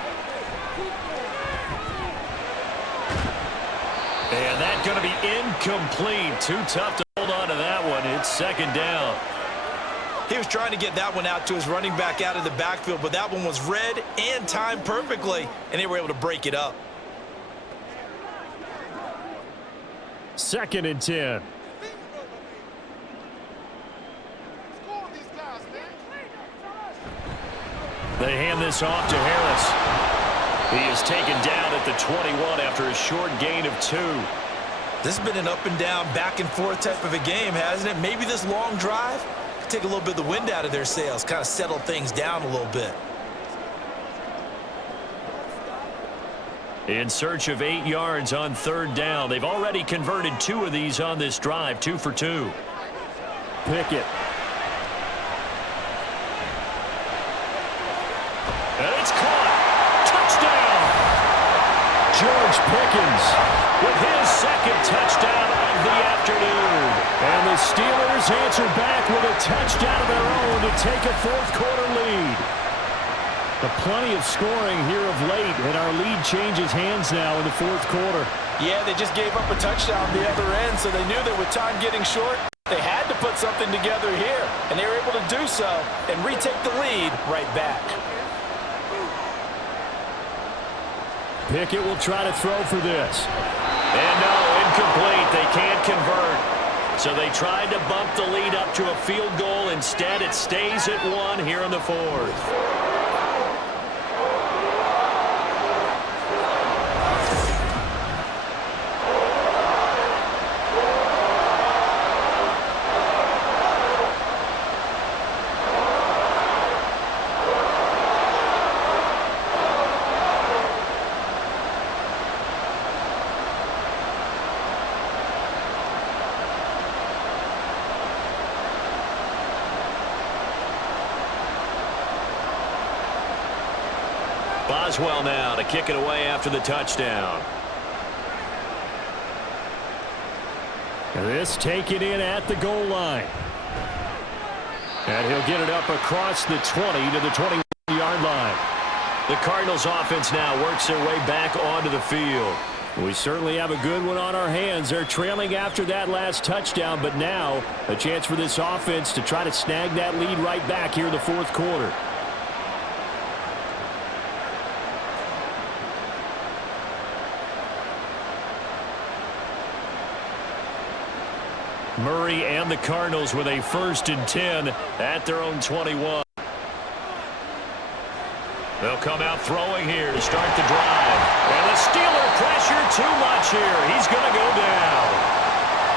And that's going to be incomplete. Too tough to hold on to that one. It's 2nd down. He was trying to get that one out to his running back out of the backfield, but that one was read and timed perfectly, and they were able to break it up. 2nd and 10. They hand this off to Harris. He is taken down at the 21 after a short gain of 2. This has been an up and down, back and forth type of a game, hasn't it? Maybe this long drive could take a little bit of the wind out of their sails, kind of settle things down a little bit. In search of 8 yards on 3rd down. They've already converted 2 of these on this drive, 2 for 2. Pickett. And it's caught. Touchdown. George Pickens with his 2nd touchdown of the afternoon. And the Steelers answer back with a touchdown of their own to take a 4th quarter lead. Plenty of scoring here of late, and our lead changes hands now in the 4th quarter. Yeah, they just gave up a touchdown on the other end, so they knew that with time getting short, they had to put something together here, and they were able to do so and retake the lead right back. Pickett will try to throw for this. And no, incomplete. They can't convert. So they tried to bump the lead up to a field goal. Instead, it stays at 1 here in the 4th. Boswell now to kick it away after the touchdown. And this taken in at the goal line. And he'll get it up across the 20 to the 21-yard line. The Cardinals offense now works their way back onto the field. We certainly have a good one on our hands. They're trailing after that last touchdown, but now a chance for this offense to try to snag that lead right back here in the 4th quarter. Murray and the Cardinals with a 1st and 10 at their own 21. They'll come out throwing here to start the drive. And the Steeler pressure too much here. He's going to go down.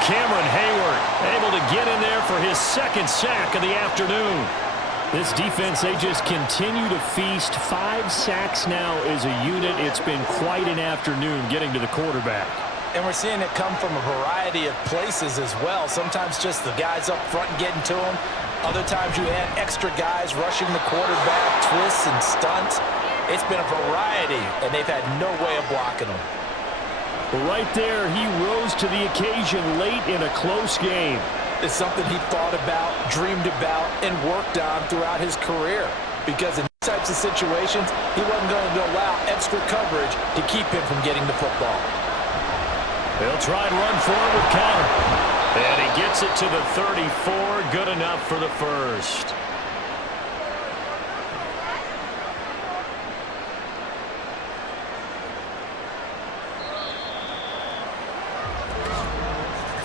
Cameron Hayward able to get in there for his 2nd sack of the afternoon. This defense, they just continue to feast. 5 sacks now as a unit. It's been quite an afternoon getting to the quarterback. And we're seeing it come from a variety of places as well. Sometimes just the guys up front getting to him. Other times you add extra guys rushing the quarterback, twists and stunts. It's been a variety, and they've had no way of blocking him. Right there, he rose to the occasion late in a close game. It's something he thought about, dreamed about, and worked on throughout his career. Because in these types of situations, he wasn't going to allow extra coverage to keep him from getting the football. They'll try and run forward with Connor. And he gets it to the 34. Good enough for the 1st.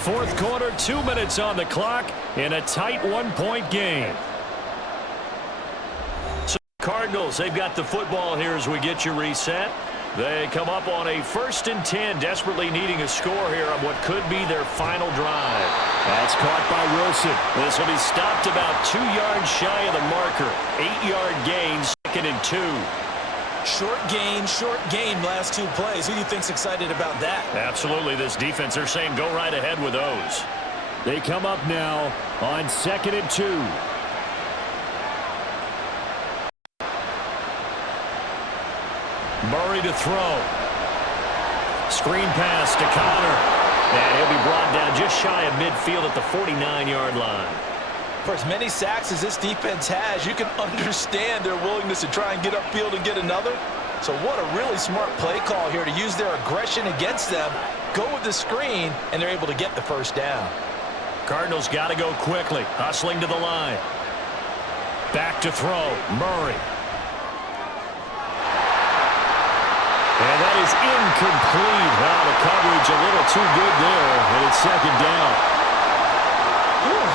Fourth quarter, 2 minutes on the clock in a tight 1-point game. So Cardinals, they've got the football here as we get you reset. They come up on a 1st and 10, desperately needing a score here on what could be their final drive. That's caught by Wilson. This will be stopped about 2 yards shy of the marker. 8-yard gain, 2nd and 2. Short gain, last 2 plays. Who do you think's excited about that? Absolutely. This defense, they're saying go right ahead with those. They come up now on 2nd and 2. Murray to throw. Screen pass to Connor. And he'll be brought down just shy of midfield at the 49-yard line. For as many sacks as this defense has, you can understand their willingness to try and get upfield and get another. So what a really smart play call here to use their aggression against them, go with the screen, and they're able to get the 1st down. Cardinals got to go quickly, hustling to the line. Back to throw, Murray. And that is incomplete. Wow, the coverage a little too good there, and it's 2nd down.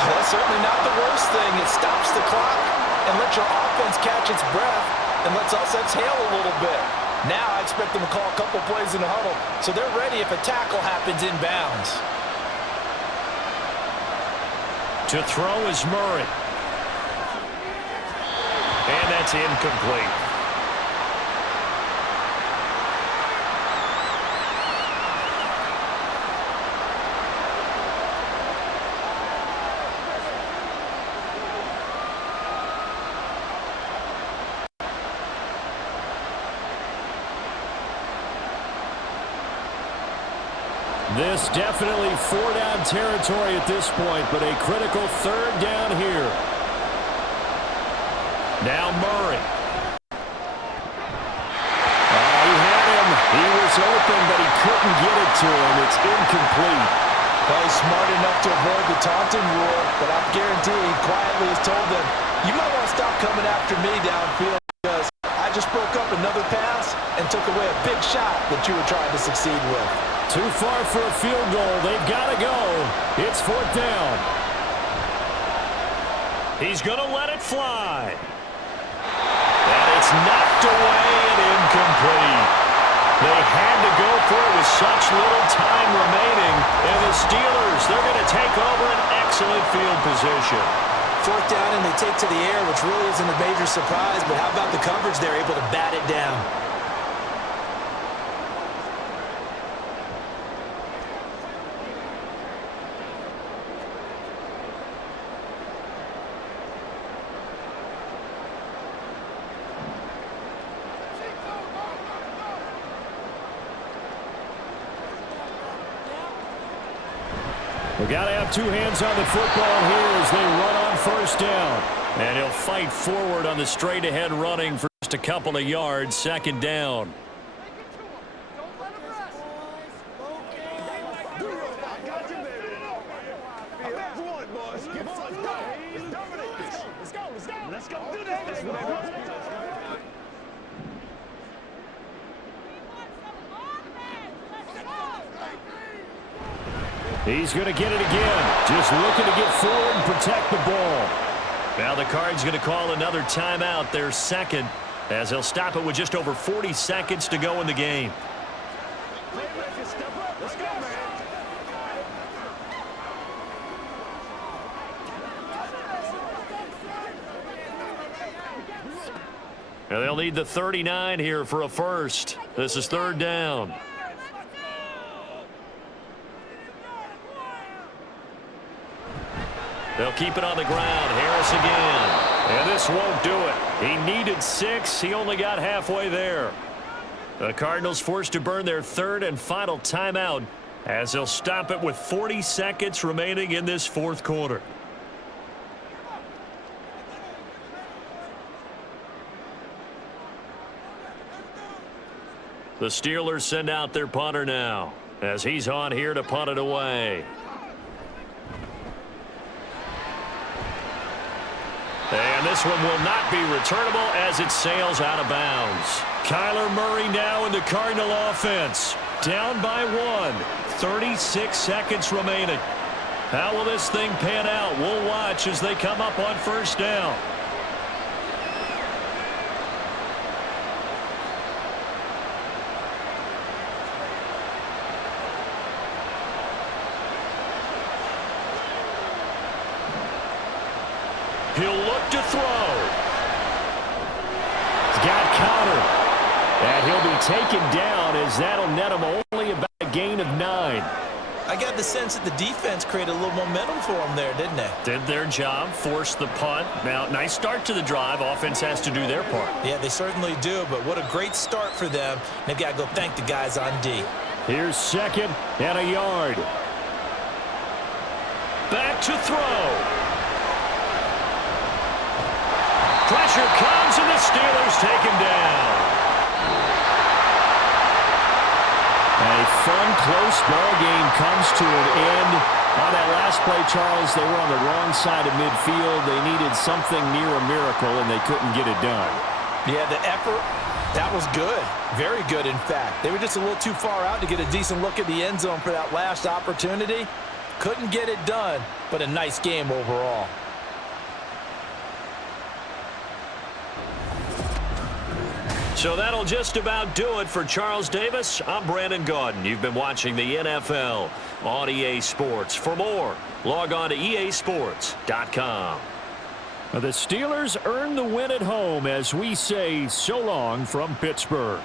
That's certainly not the worst thing. It stops the clock and lets your offense catch its breath and lets us exhale a little bit. Now I expect them to call a couple plays in the huddle so they're ready if a tackle happens inbounds. To throw is Murray. And that's incomplete. This definitely 4-down territory at this point, but a critical 3rd down here. Now Murray. He had him. He was open, but he couldn't get it to him. It's incomplete. Well, he's smart enough to avoid the taunting rule, but I guarantee he quietly has told them, you might want to stop coming after me downfield because I just broke up another pass and took away a big shot that you were trying to succeed with. Too far for a field goal. They've got to go. It's 4th down. He's going to let it fly. And it's knocked away and incomplete. They had to go for it with such little time remaining. And the Steelers, they're going to take over an excellent field position. 4th down and they take to the air, which really isn't a major surprise. But how about the coverage? They're able to bat it down. We've got to have 2 hands on the football here as they run on 1st down. And he'll fight forward on the straight-ahead running for just a couple of yards. 2nd down. He's going to get it again. Just looking to get forward and protect the ball. Now the Cards going to call another timeout, their second, as they'll stop it with just over 40 seconds to go in the game. And they'll need the 39 here for a first. This is third down. They'll keep it on the ground. Harris again. And this won't do it. He needed 6. He only got halfway there. The Cardinals forced to burn their third and final timeout as they'll stop it with 40 seconds remaining in this fourth quarter. The Steelers send out their punter now as he's on here to punt it away. And this one will not be returnable as it sails out of bounds. Kyler Murray now in the Cardinal offense. Down by 1. 36 seconds remaining. How will this thing pan out? We'll watch as they come up on first down. He'll look to throw. He's got counter. And he'll be taken down as that'll net him only about a gain of 9. I got the sense that the defense created a little momentum for him there, didn't they? Did their job, forced the punt. Now, nice start to the drive. Offense has to do their part. Yeah, they certainly do, but what a great start for them. They've got to go thank the guys on D. Here's second and a yard. Back to throw. Pressure comes, and the Steelers take him down. A fun, close ball game comes to an end. On that last play, Charles, they were on the wrong side of midfield. They needed something near a miracle, and they couldn't get it done. Yeah, the effort, that was good. Very good, in fact. They were just a little too far out to get a decent look at the end zone for that last opportunity. Couldn't get it done, but a nice game overall. So that'll just about do it for Charles Davis. I'm Brandon Gaudin. You've been watching the NFL on EA Sports. For more, log on to easports.com. The Steelers earn the win at home as we say so long from Pittsburgh.